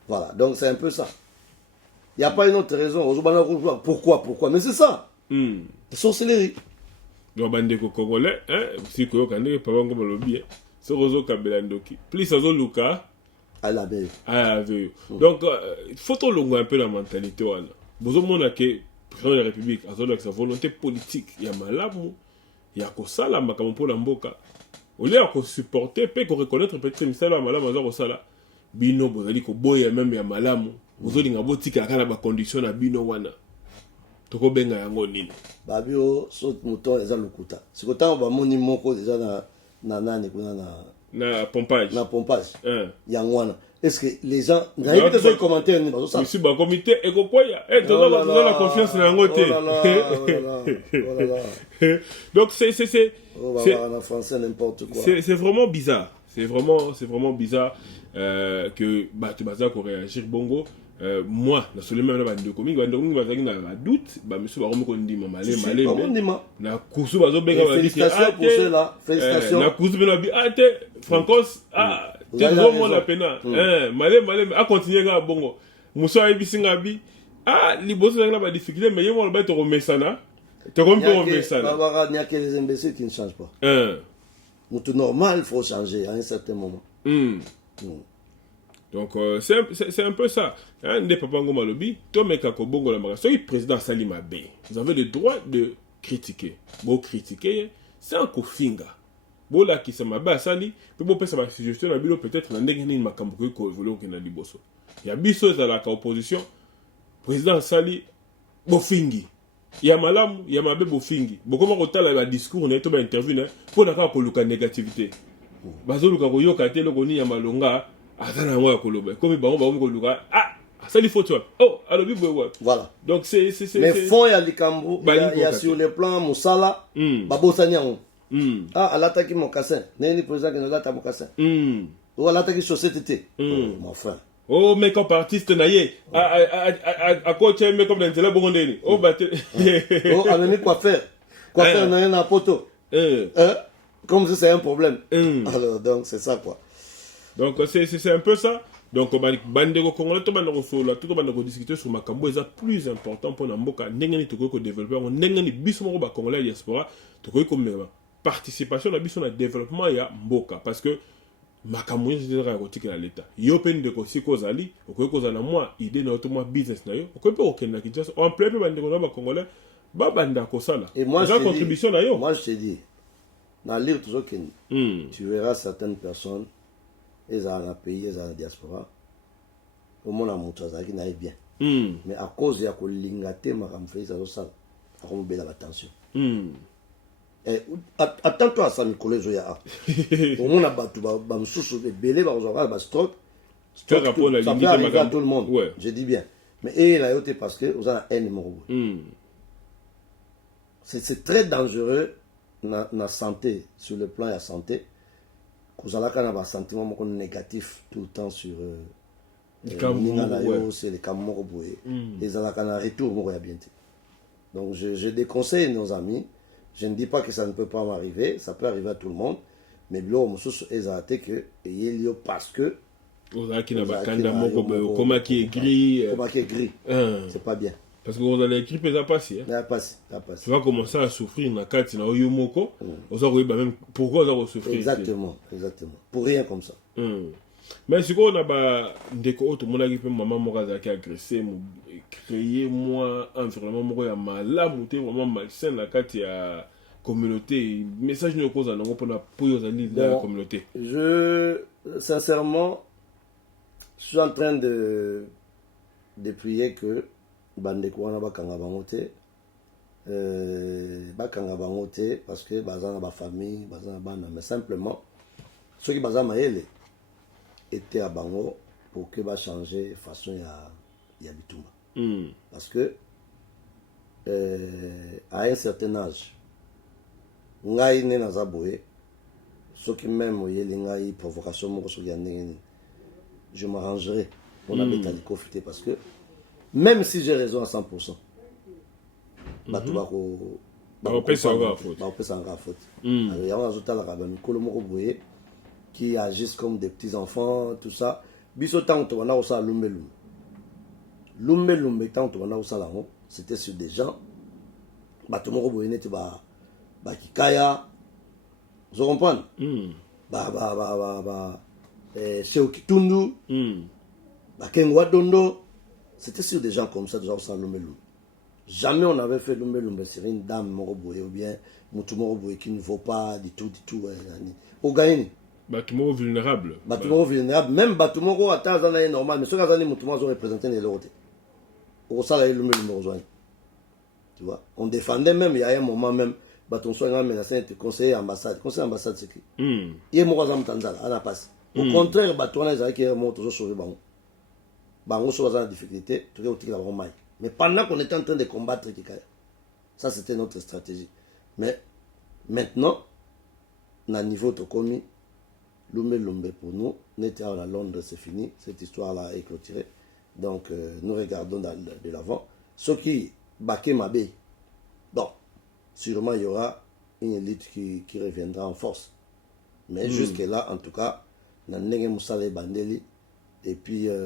Voilà, donc c'est un peu ça. Il n'y a pas une autre raison. Pourquoi? Mais c'est ça. Sorcellerie. Donc, bandeko congolais, si vous avez pas de lobby, c'est Rozo Kabila Ndoki. Plus Rozo Luka. À la veille. Donc, il faut longuer un peu la mentalité. Vous avez que le président de la République a sa volonté politique. Il y a malamu, il y a Kosala, Makamopo Lamboka. Au lieu de supporter, peut reconnaître peut-être que misala malamu aza kosala bino bozali ko boya même ya malamu ozolinga botika kana ba condition na bino wana toko benga yango nini babio so mouton eza lokuta sikota ba moni moko déjà na nani kuna na pompage yango wana. Est-ce que les gens n'arrivent pas à commenter ni bazo ça monsieur ba comité et ko koya tozo la confiance na yango te. Donc c'est en français n'importe quoi. C'est vraiment bizarre. C'est vraiment bizarre que tu vas réagir bongo. Moi, na seulement na bande komi bazaki na doute, monsieur ba komiko ndima malé na kusu bazo benga ba félicitations pour cela, félicitations. Na kusu bena bi Francos tu vraiment la pena. Malé a continuer ga bongo. Muso ayibisinga bi ah liboso ezalaki na badifficulté mais ye moko aloba tokomesana tokomi mpe komesana. Il n'y a que les imbéciles qui ne changent pas. Hein. Tout normal, il faut changer à un certain moment. Donc c'est un peu ça. Nde Papa Ngoma lobi, to meka ko bongo la maka. Soki président Sali Mabe, vous avez le droit de critiquer. Bon critiquer, c'est un kofinga. Bon là qui se mabe Sali, peut bon pesa ba suggestion na bilo peut-être na ndenge ni makambo ko évoluer ko na liboso. Ya biso za la opposition, président Sali bofingi. Ya malamu, ya mabe bofingi. Bokoma ko tala ba discours na to ba interview na pour na ka luka négativité. Bazo luka ko yoka te loko ni ya malonga. Azana moi koloba comme bango bango koluka ah ça il faut toi oh alors bi boy voilà donc c'est mais fond ya likambo ya sur le plan musala babosani yango ah alataki mokassin neni président que alata mokassin ou alataki société mon frère oh mais comme artiste na ye à quoi tu aimes comme dans télé bongo ndeni oh batte oh ameni quoi faire na na poto comme si c'est un problème alors donc c'est ça quoi. Donc c'est un peu ça. Donc bandeko congolais to bandeko solo tout bandeko discuter sur makambo est plus important pour Namboka ndengeni to ko développer ndengeni biso moko ba congolais diaspora to ko mema participation na biso na développement ya mboka parce que makambo est ra kotika na l'état yo pe ndeko siko zali ko za na moi idée na to moi business na yo ko pe okenda kinshasa en plein bandeko na ba congolais ba banda ko sala et moi je contribution na yo moi je te dis dans lire toujours que tu verras certaines personnes ils ont un pays, ils ont la diaspora. Au monde a montré ça qui n'aille bien. Mais à cause de la colingate, ma femme fait ça, ça a remis la attention. Attends-toi à ça, mes collègues, au monde a battu, me sous des bélés, on va stock. Ça peut arriver à tout le monde. Je dis bien. Mais il a été parce que vous avez un numéro. C'est très dangereux dans la santé, sur le plan de la santé. Vous avez un sentiment négatif tout le temps sur c'est les camons. Ils ont un retour bien. Donc je déconseille nos amis. Je ne dis pas que ça ne peut pas m'arriver, ça peut arriver à tout le monde. Mais là, on se que il y a parce que comment qui est gris, c'est pas bien. Parce que vous allez écrire ça passe tu vas commencer à souffrir na kati na oyomoko vous allez même pourquoi vous allez souffrir exactement pour rien comme ça mais si on a ba ndeko auto mona ki pe maman moko za ki agressé créer moi environnement moko ya malamu te vraiment malsain na kati ya communauté message ne cause na pour yo za la communauté. Je sincèrement je suis en train de prier que bandeko wana bakanga bango te parce que baza na ba famille baza na bana mais simplement ceux qui baza maele était à bango pour que ba changer façon ya bitumba parce que à un certain âge ngai ne naza boye ceux qui même oyeli ngai provocation moko so ya ndenge je m'arrangerai pour la beta profiter parce que même si j'ai raison à 100%, qui agissent comme des petits enfants, tout ça. C'était sur des gens. Vous comprenez? C'était sur des gens comme ça, déjà au Lumbe. Jamais on avait fait Lumbe sur une dame moroboué ou bien Moutou moroboué qui ne vaut pas du tout. Au Gaïni. Bâtiment vulnérable. Bâtiment vulnérable. Même bâtiment à Tazana est normal, mais ceux qui ont Moutou ont représenté les autres. Au Salé Lumbe rejoint. Tu vois, on défendait même, il y a un moment même, bâtiment soignant menacé, conseiller ambassade. Conseiller ambassade, c'est qui? Il y a Morazam Tanzala, à la passe. Au contraire, bâtiment les qui est toujours sauvé. Bango soit en difficulté, tout le monde. Mais pendant qu'on était en train de combattre, ça c'était notre stratégie. Mais maintenant, à niveau de commis, Lumbe pour nous, n'était à Londres, c'est fini, cette histoire-là est clôturée. Donc nous regardons de l'avant. Ce qui baquait ma baie, donc sûrement il y aura une élite qui reviendra en force. Mais jusque-là, en tout cas, Nandenge Moussale Bandeli. Et puis, je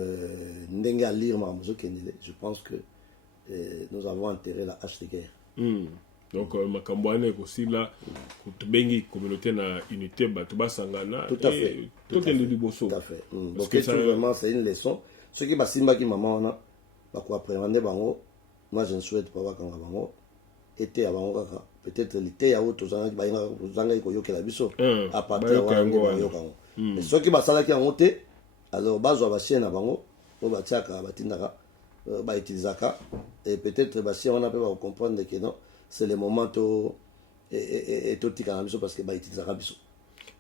pense que nous avons enterré la hache de guerre. Donc makambo wana ekosila tobengi communauté na unité bato basangana tout à fait tokende liboso. Tout à fait. Parce que ça vraiment c'est une leçon. Ceux qui basimbaki maman wana bakoappréhender bango, moi je ne souhaite pas bakanga bango ete abango kaka peut-être l'été ya auto zanga bayinga zanga koyokela biso à partir wa yokango. Mais ceux qui basalaki yango te alors bazwa bachien na bango o batiaka batindaka ba utilisaka et peut-être bachien on a peut pas comprendre que non c'est le moment et tout tika biso parce que ba utilisaka biso.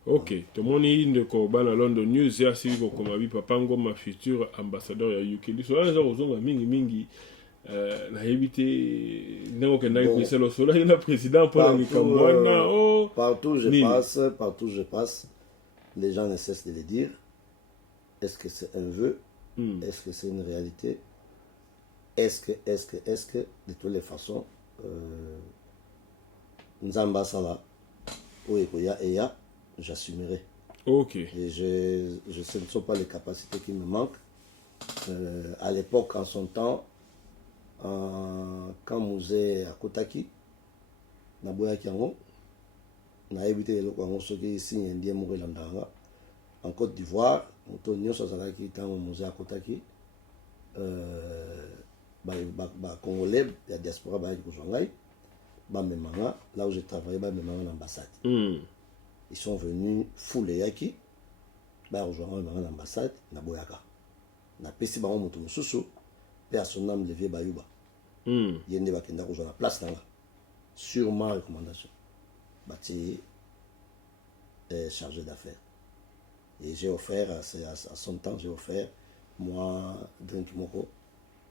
Ok, tomoni ndeko bana London News ya sili ko komabi papa ngoma futur ambassadeur ya UK. Biso eza kozonga mingi na éviter ndeko kenda ko le solo na président pour la Kamwana partout je passe les gens ne cessent de le dire. Est-ce que c'est un vœu? Est-ce que c'est une réalité? Est-ce que de toutes les façons Nzamba Sala oui et j'assumerai. Ok. Et ce ne sont pas les capacités qui me manquent. À l'époque, en son temps, quand Mouzé à Kotaki, Naboya Kiango, n'a évité le Kwango, ce qui est ici, Indien Mourilandanga, en Côte d'Ivoire, Antonio Sazalaki, tant Mouzé à Kotaki, Congolais, il y a diaspora, là où je travaillais, l'ambassade. Ils sont venus fouler yaki, rejoindre l'ambassade, na boyaka. Na pesi bango moto mususu, pe à son âme levé bayuba. Yende bakenda rejoindre la place là. Sur ma recommandation. Bati chargé d'affaires. Et j'ai offert, à son temps, j'ai offert, moi, drink moko,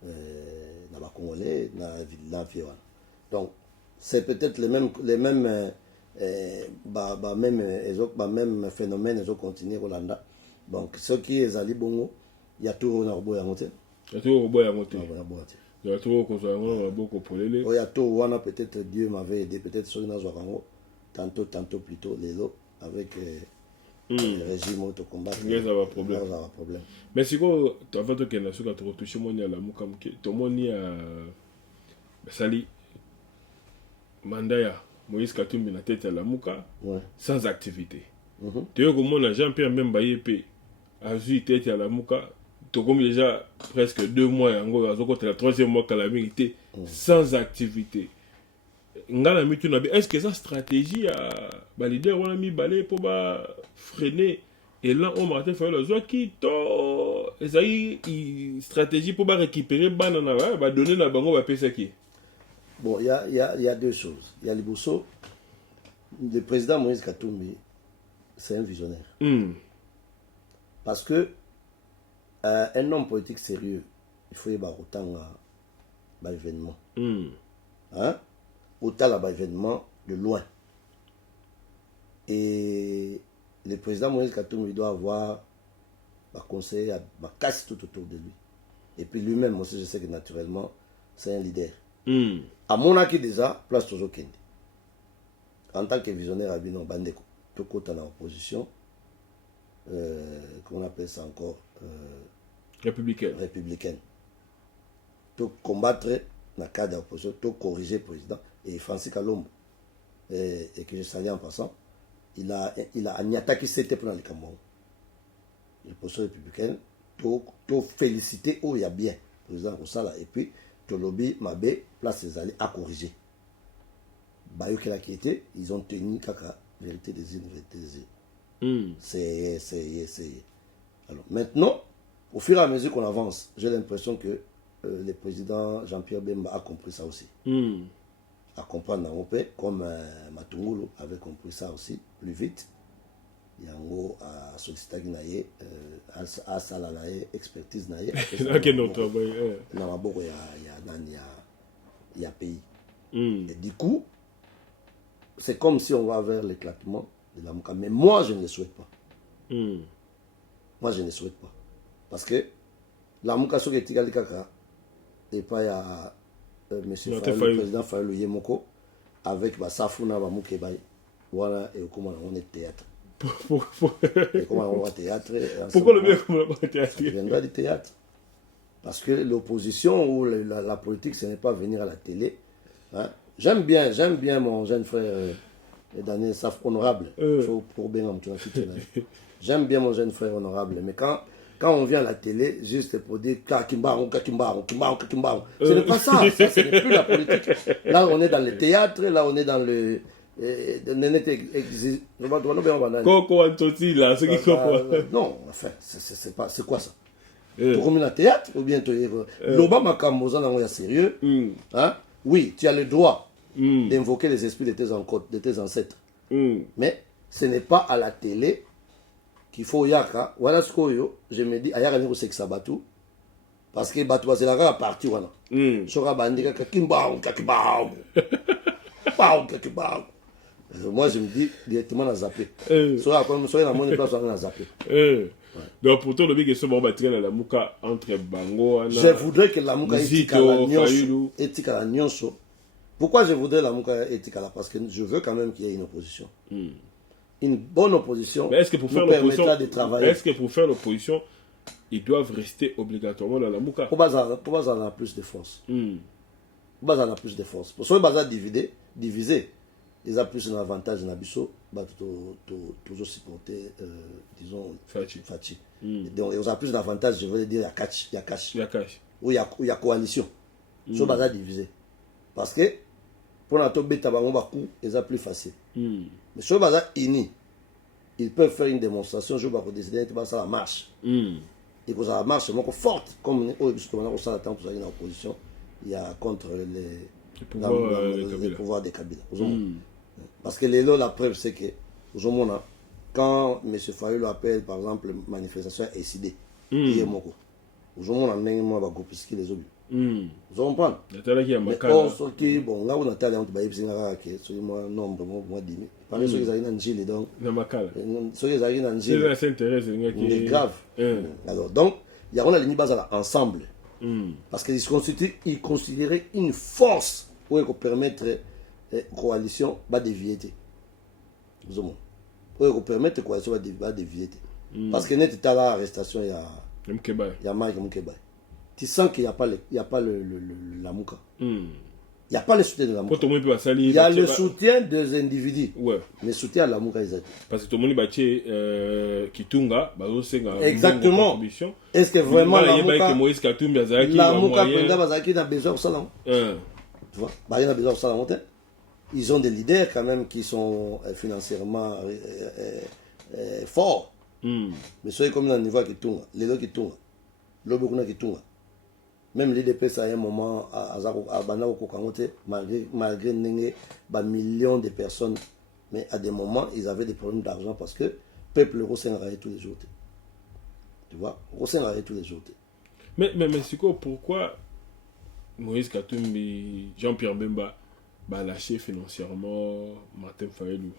na ba Congolais, na Viwan. Donc, c'est peut-être les mêmes même phénomène ils ont continué Rolanda. Donc ce qui est ali bongo il y a tout na robo ya moté. Il y a tout robo ya moté. Il y a tout ko za ngona beaucoup polele. Il y a tout wana peut-être Dieu m'avait aidé peut-être sur na zorango tantôt plutôt lelo avec le régime auto combat. Il y a un problème. Mais si ko tu vas to kena suka to toucher monia la mukamke to monia sali mandaya Moïse Katumbi na tête à la Mouka sans activité. Tu vois comment Jean-Pierre Mbemba Yépé a vu tête à la Mouka, tu comme déjà presque 2 mois en gros, c'est la 3e mois qu'elle a mérité sans activité. Est-ce que sa stratégie a validé on a mis balai pour freiner et là on m'a fait le joie qui to une stratégie pour récupérer banana va donner la bango va payer qui. Bon, il y a 2 choses. Il y a les Bosso. Le président Moïse Katumbi, c'est un visionnaire. Parce que un homme politique sérieux, il faut y avoir autant d'événements. Autant d'événements de loin. Et le président Moïse Katumbi doit avoir un conseiller, un casse tout autour de lui. Et puis lui-même aussi, je sais que naturellement, c'est un leader. À mon avis déjà, place toujours Kendi. En tant que visionnaire à Bino Bandeko, tout côté dans l'opposition, comment on appelle ça encore républicaine. Tout combattre dans le cadre de l'opposition, tout corriger le président. Et Francis Kalombo, et que je salue en passant, il a une attaque qui s'était pour le Cameroun. L'opposition républicaine, tout félicité où il y a bien, le président Roussala, et puis tout lobby, Mabé, place ses alliés à corriger. Bayou qui était, ils ont tenu kaka, vérité des îles, vérité des îles. C'est. Alors maintenant, au fur et à mesure qu'on avance, j'ai l'impression que le président Jean-Pierre Bemba a compris ça aussi. À comprendre en paix, comme Matungulu avait compris ça aussi, plus vite. Il y a un mot à solliciter à Salanaye, expertise naye. Il y a pays. Et du coup, c'est comme si on va vers l'éclatement de la Mouka. Mais moi, je ne le souhaite pas. Moi, je ne le souhaite pas. Parce que la Mouka, ce qui est égal, et pas il y a M. le président Fayou Yemoko, avec Safuna Moukebaï. Voilà, et comment on est théâtre. Et comment on va théâtre. Pourquoi le mec comme le théâtre? Ça viendra du théâtre. Parce que l'opposition ou la politique, ce n'est pas venir à la télé. Hein. J'aime bien mon jeune frère Daniel Saf, honorable. Pour bien, j'aime bien mon jeune frère honorable. Mais quand on vient à la télé, juste pour dire Kakimbaron, ce n'est pas ça. Ça, ce n'est plus la politique. Là, on est dans le théâtre, là, on est dans le. Non, enfin, c'est pas. C'est quoi ça? Pour le théâtre, ou bien l'Obama Kamboza est sérieux. Hein? Oui, tu as le droit d'invoquer les esprits de tes ancêtres. Mais ce n'est pas à la télé qu'il faut yaka. Voilà ce que je me dis, ayaka ni ko sabatu parce que batu c'est la partie wana. Sora bandika kakimbaou. Moi je me dis directement à zapper. Sora comme soyez la monnaie place on a zappé. Donc pourtant le big est souvent battu dans la muka entre bango. Je voudrais que la muka éthique à la nyonso. Pourquoi je voudrais la muka éthique à la, parce que je veux quand même qu'il y ait une opposition. Une bonne opposition. Mais est-ce que pour faire l'opposition de travailler? Est-ce que pour faire l'opposition, ils doivent rester obligatoirement dans la muka? Pour ça on a plus de force. Pour ça on a plus de force. Pour ça on a divisé. Ils ont plus un avantage dans Nabiso, toujours supporter, disons, Fachi. Donc, ils ont plus d'avantage, je veux dire, il y a cash. Ou il y a coalition. Ils sont divisés. Parce que, pour notre bêta, ils ont plus facile. Mais si ils sont unis, ils peuvent faire une démonstration, je vais décider que ça marche. Et que ça marche, c'est forte, comme on a temps pour aller dans l'opposition, il y a contre les pouvoirs des Kabila. Parce que la preuve, c'est que, quand M. Fayulu appelle, par exemple, manifestation SID, il est moko. Aujourd'hui, on a un groupe qui les obus. Vous comprenez? Mais on qui bon, là où on a talent, on a un nombre de 10 000. Par exemple, ceux qui arrivent dans Gilles, donc. Ceux qui arrivent dans Gilles. C'est grave. Alors, donc, il y a une base ensemble. Parce qu'ils considéraient une force pour permettre coalition va dévier. Pour permettre coalition va dévier. Parce que net à l'arrestation il y a Mike Mukeba. Tu sens qu'il n'y a pas la Mouka. Il n'y a pas le soutien de la Mouka. Il y a le soutien des individus. Ouais. Le soutien à la Mouka parce que tout le monde bâtit Kitunga, exactement. Est-ce que vraiment la Mouka a besoin de ça? Tu vois, il a besoin de ça. Ils ont des leaders quand même qui sont financièrement forts. Mais soyez comme dans le niveau qui tourne, les lots qui tournent, l'obécouna qui tourne. Même l'IDPS à un moment, à Banao malgré millions de personnes, mais à des moments, ils avaient des problèmes d'argent parce que le peuple ressainerait tous les jours. Tu vois, ressainerait tous les jours. Mais c'est quoi, pourquoi Moïse Katumbi, Jean-Pierre Bemba, lâché financièrement Martin Fayulu?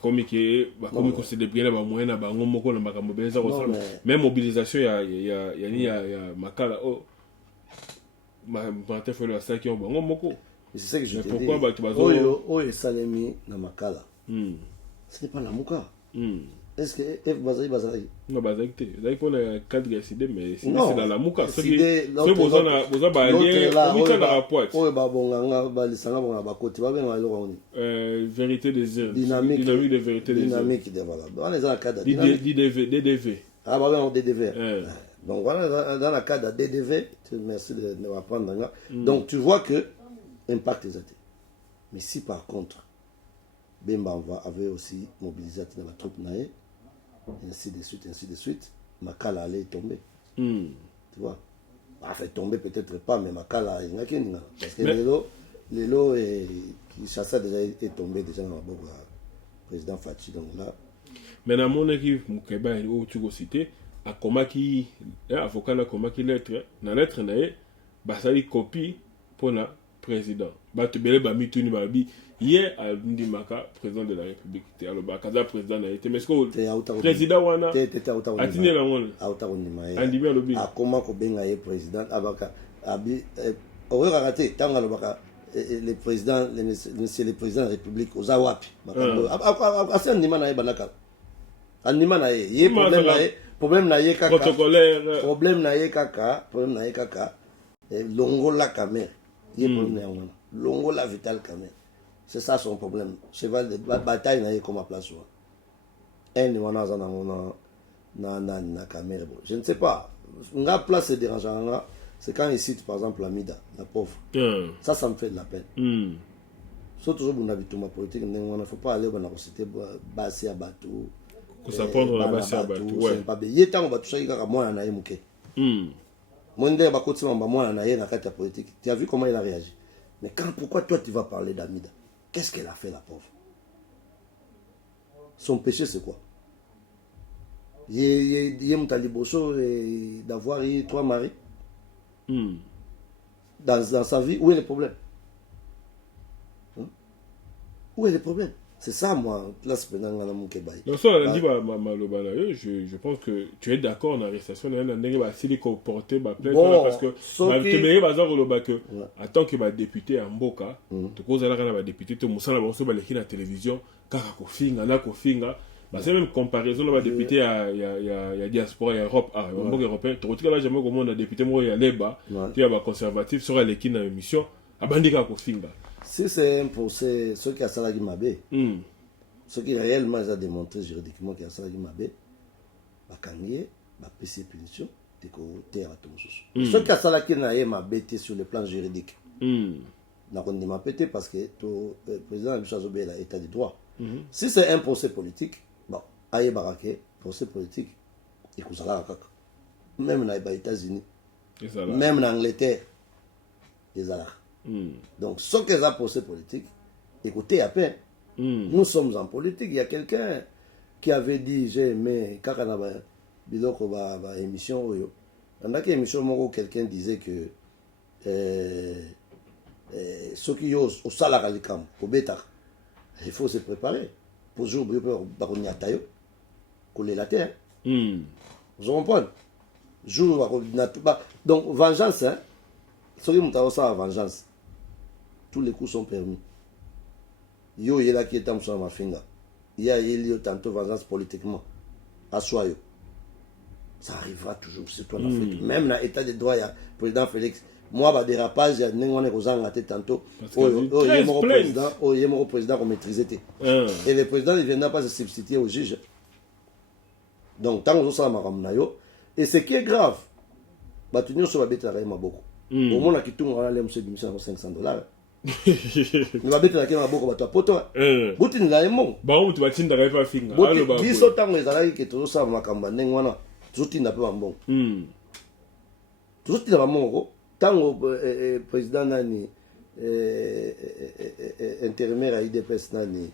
Comme il c'est des biens moyens même mobilisation il y a Makala Martin Fayulu a ça qui ont c'est ça que je te dis. Oyo Salemi na Makala. Ce n'est pas la Mouka. Est-ce que F Bazai non, Bazai pour le cadre décidé, mais c'est dans la Mouka. C'est besoin vérité des heures. Dynamique de vérité des heures. Dynamique de voilà. On est dans la cadre DDV. Ah, bah, on DDV. Donc voilà, dans la cadre DDV, merci de m'apprendre. Donc tu vois que impact est athées. Mais si par contre, Bemba avait aussi mobilisé dans la troupe naïe, ainsi de suite, Makala allait tomber. Tu vois, fait tomber peut-être pas, mais Makala il n'y a qu'un. Parce que les lots qui chassaient déjà est tombé déjà dans la boue président Fachi. Donc là. Mais dans mon équipe, Moukeba, où tu vas citer, à Komaki, avocat na Komaki lettre, na lettre naïe, ça y copie pour le président. Tu belle bami tu ni babi. Hier, à Ndimaka, président de la République, tu es le président de la République. Mais est-ce que le président Wana a tenu la monde? Andimé le but. A comment Kobenga est président? Abi, aurait raté, tant le président, monsieur le président de la République, aux Awapi. Assez Andima na Banaka. Andima na ye problème problème na ye kaka protocolaire. problème na ye kaka longola Kamer ye problème na yango longola Vital Kamer c'est ça son problème cheval de bataille na ye comme à place un wana za na Kamer bon je ne sais pas nga place c'est dérangeant c'est quand il cite par exemple Lamida la pauvre ça me fait de la peine surtout on habite ma politique il ne faut pas aller dans citer basé à bateau que ça prendre la base à bateau ouais pas bien tant on va toucher kaka mwana na ye muke monde ba kotima ba mwana na ye na kata politique tu as vu comment il a réagi mais pourquoi toi tu vas parler d'Amida qu'est-ce qu'elle a fait la pauvre son péché c'est quoi il est mutaliboso d'avoir eu 3 maris dans sa vie où est le problème où est le problème? C'est ça, moi, place pendant la Moukébaï. Donc, ça, on a dit, je pense que tu es d'accord dans l'arrestation, on a dit, si les comportés, parce que, en tant que député à Mboka, tu causes la député, tu moussala, on se bat la télévision, kakakofinga, nakofinga, c'est même comparaison, on va député à diaspora, à Europe, à Mboka européen, tu retrouves là, jamais comment on a député, moi, il y a Leba, tu as conservatif, sur l'équipe dans l'émission, à Bandika Kofinga. Si c'est un procès, ceux qui ont salarié Mabé, ceux qui réellement ont démontré juridiquement qu'ils ont salarié Mabé, bah Kangé, bah PC punition, et côté à tout le monde. Ceux qui ont salarié Mabé sur le plan juridique, n'a pas dit Mabé parce que le président a dit l'état de droit. Si c'est un procès politique, bon, aïe baraké, procès politique, il faut ça même dans les États-Unis, même en Angleterre, les Arabes. Donc, ce que ça procès politique, écoutez à peine. Nous sommes en politique. Il y a quelqu'un qui avait dit j'ai aimé quand on a une émission. On a une émission où quelqu'un disait que ceux qui ont au salaire au bêta, il faut se préparer pour jouer au coller la terre. Vous comprenez? Donc, vengeance, hein? Ceux qui ont ça vengeance. Tous les coups sont permis. Yo il y a qui est sur ma finger. Il y a tantôt vengeance politiquement. À soi. Ça arrivera toujours. C'est toi l'Afrique. Même dans l'état de droit, il y a le président Félix. Moi, bah, dérapage, il y a des gens qui ont été tantôt. Il y a mon président qui maîtrisé. Et le président, il ne viendra pas se substituer au juge. Donc, tant que ça m'a et ce qui est grave, bah, tu n'as pas bête à beaucoup. Au moins, qui tourne à l'aime, c'est $500. Nous va bête à beaucoup de poto. Boutin la émon. Bah, tu vas t'inda pas finga. Dix autant les alliés qui tout ça, ma campagne, n'engwana. Tout n'a pas bon. Tout n'a pas bon. Tant au président Nani, intérimaire à IDPS Nani.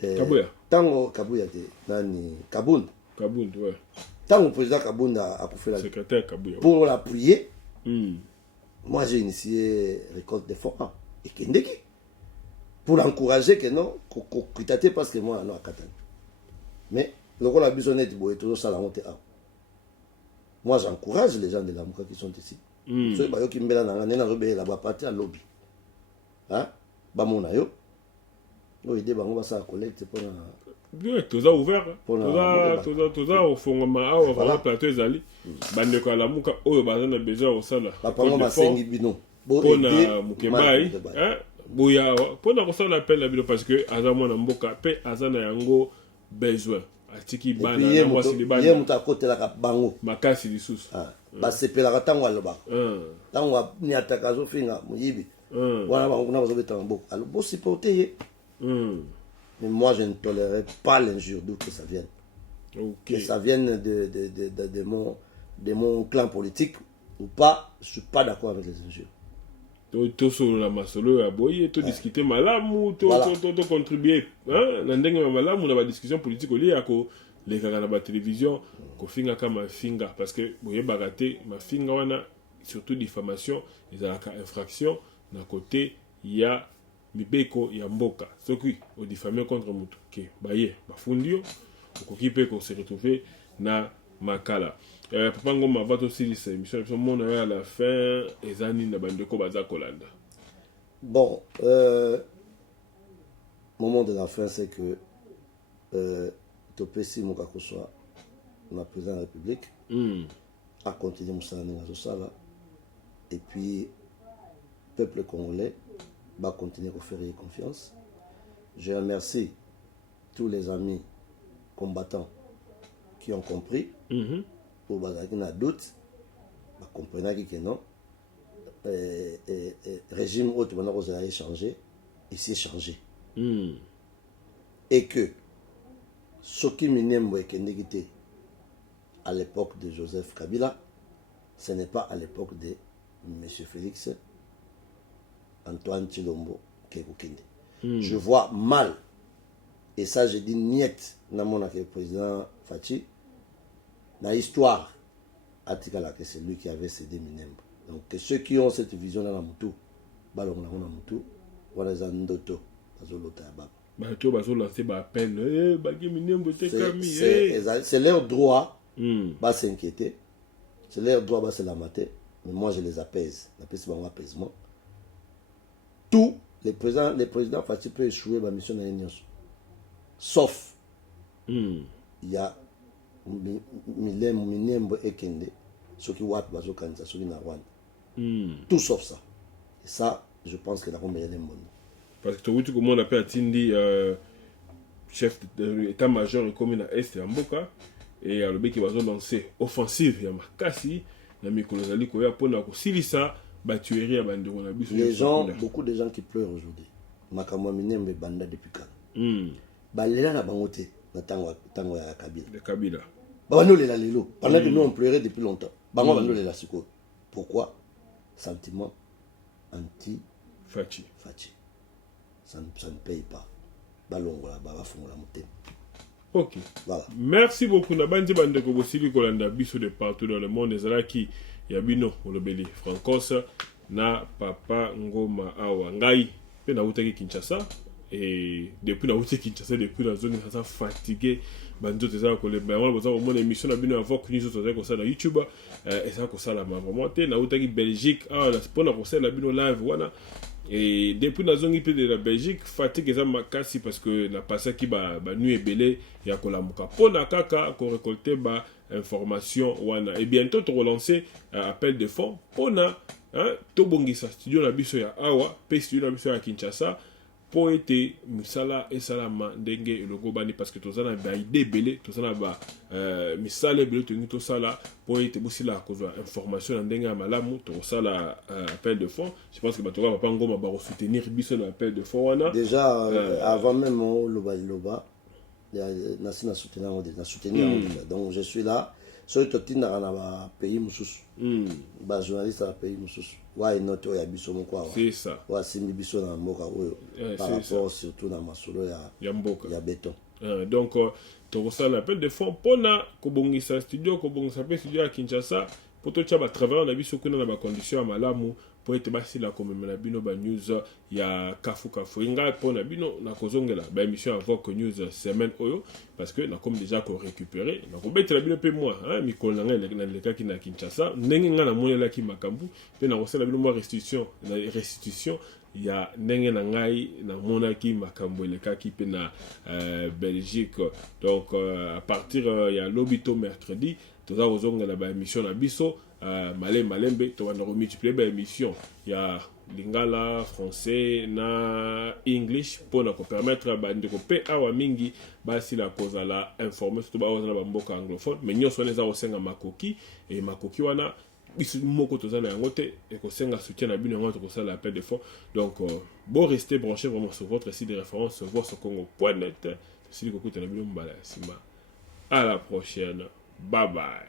Kabouya. Tant au Kabouya Nani. Kaboul. Kaboul, ouais. Tant au président Kaboul a fait la. Secrétaire Kabouya. Pour l'appuyer. Moi, j'ai initié récolte de fonds et Kendeki pour l'encourager que non, qu'on parce que moi, non, à Katane. Mais le rôle à Bisonnette, il est toujours ça la montée. Moi, j'encourage les gens de la Mouka qui sont ici. Ceux qui me mettent dans la là-bas, partir à lobby. Hein? Bamona yo. Nous, aider Bango, ça collecte pour bien, tout ça ouvert. Tout ça au fond, on va plateau les alliés. Bande ko la muka oyo bazana besoin au sala. Papa mo masengi bino. Pona mukebai, hein? Boya, pona ko sala appel la bino parce que azamo na mboka pe azana yango besoin. Atiki bana na mwasi li bana. Ye muta kote la ka bango. Makasi lisusu. Ba sepela ka tango aloba. Tango ni ataka zo finga muyibi. Wana ba nguna zo beta mboka. Alors bo supporter ye. Mais moi, je ne tolérerai pas l'injure d'où que ça vienne. Que ça vienne de mon clan politique ou pas, je ne suis pas d'accord avec les injures. Tout sur la masolo, aboyer, tout discuter malamu, tout contribuer. N'andenge malamu, on a une discussion politique au lieu à les gars dans la télévision, qu'on finga comme un finga. Parce que, vous voyez, bagaté, ma finga, on a surtout diffamation, les infractions, d'un côté, il y a mibeko ya mboka soki au diffamé contre mutu ke baye bafundio okokipe ko se retrouver na makala papa ngoma va aussi cette émission mon à la fin ezani na bandeko baza kolanda. Bon moment de la fin c'est que topesi mokako soit na président de la République a continué mosala ndenge azosala et puis peuple congolais va continuer à faire confiance. Je remercie tous les amis combattants qui ont compris pour bazaki na doute ba comprendre que non régime autre maintenant qu'on a échangé il s'est changé et que ce qui minembo ekendeki à l'époque de Joseph Kabila, ce n'est pas à l'époque de M. Félix Antoine Tshilombo Kekokende. Je vois mal, et ça je dis niet, dans mon président Fachi, dans l'histoire, Atikala, que c'est lui qui avait cédé Minembo. Donc ceux qui ont cette vision-là, dans Moutou, Balong na Moutou, voilà les Andoto, Azolota Baba. C'est leur droit de s'inquiéter, c'est leur droit de se lamenter, mais moi je les apaise. J'apaise apaisement. Tous les présidents Fachi peuvent échouer la mission de l'Union. Sauf, il y a Minembo et Kende, ceux qui ont Bazo Kanza, ceux qui n'ont pas. Tout sauf ça. Et ça, je pense que la Rombe est le monde. Parce que tout le monde appelle Tindi chef de l'état-major et commune à Est et à Mboka et à l'obé qui va lancer offensive il y a Makasi na mikolozali ko ya pona ko silisa ba tuerie à bandeko na biso. Les gens, beaucoup de gens qui pleurent aujourd'hui. Makamwa Minembe banda depuis quand balela na bangote na tango ya Kabila. De Kabila. Bano lela lelo pendant que nous on pleurait depuis longtemps. Bango bano lela siko. Pourquoi? Sentiment anti Fachi. Ça ne paye pas. Ok. Voilà. Merci beaucoup. Nabandi bandeko bosili kolanda biso de partout dans le monde. Ezalaki yabino olobeli Francos na papa Ngoma awa ngai pe na utaki Kinshasa et depuis na utaki Kinshasa depuis la zone ça fatigué bandote za ko le ba boza ko mona émission na bino avant que nous autres ko ça na YouTube et ça ko ça la vraiment te na utaki Belgique ah la spona ko ça la bino live wana. Et depuis la zone de la Belgique, fatigue est makasi parce que la passé qui ba nuit belé ya kolamuka pona kaka ko récolter ba information wana et bientôt to relancer appel de fonds pona to bongisa studio na biso ya awa pe studio na biso ya Kinshasa po ete misala esalama ndenge logo bani parce que tozana ba idée belé tozana ba misala belé to ngito sala po ete busila kozwa information na ndenge ya malamu to sala appel de fonds. Je pense que batoka papa Ngoma ba soutenir biso na appel de fonds wana déjà avant même loba ya nasina soutenir donc je suis là sur le totina na pays mususu ba journaliste na pays mususu why not ya biso moko c'est ça wa simbi biso na mboka oyo par rapport surtout na masolo ya mboka ya béton donc to sala appel de fonds pona ko bongisa studio ko bongisa pe studio à Kinshasa pour to tchaba travailler na biso kuna na ba conditions ya malamu po ete basila komemela bino ba news ya kafu inga pona bino na kozongela ba émission avant que news semaine oyo parce que na comme déjà ko récupérer na ko betela bino pe moi mikolo na ngai na leka ki na Kinshasa ndenge nga na monela ki makambu pe na kosala bino moi restitution ya ndenge na ngai na monaki makambo elekaki pe na Belgique. Donc à partir ya lobito mercredi toza kozongela ba émission na biso malembe to wana remultiplier ba émission ya lingala français na english pour na ko permettre ba ndeko pe awa mingi basi la kozala informer surtout ba ozana ba mboka anglophone mais nyoso neza osenga makoki et makoki wana biso moko tozana yango te et ko senga soutien na bino yango to ko sala appel de fonds. Donc bon rester branché vraiment sur votre site de référence voicecongo.net. Si vous écoutez la bino mbala sima à la prochaine, bye bye.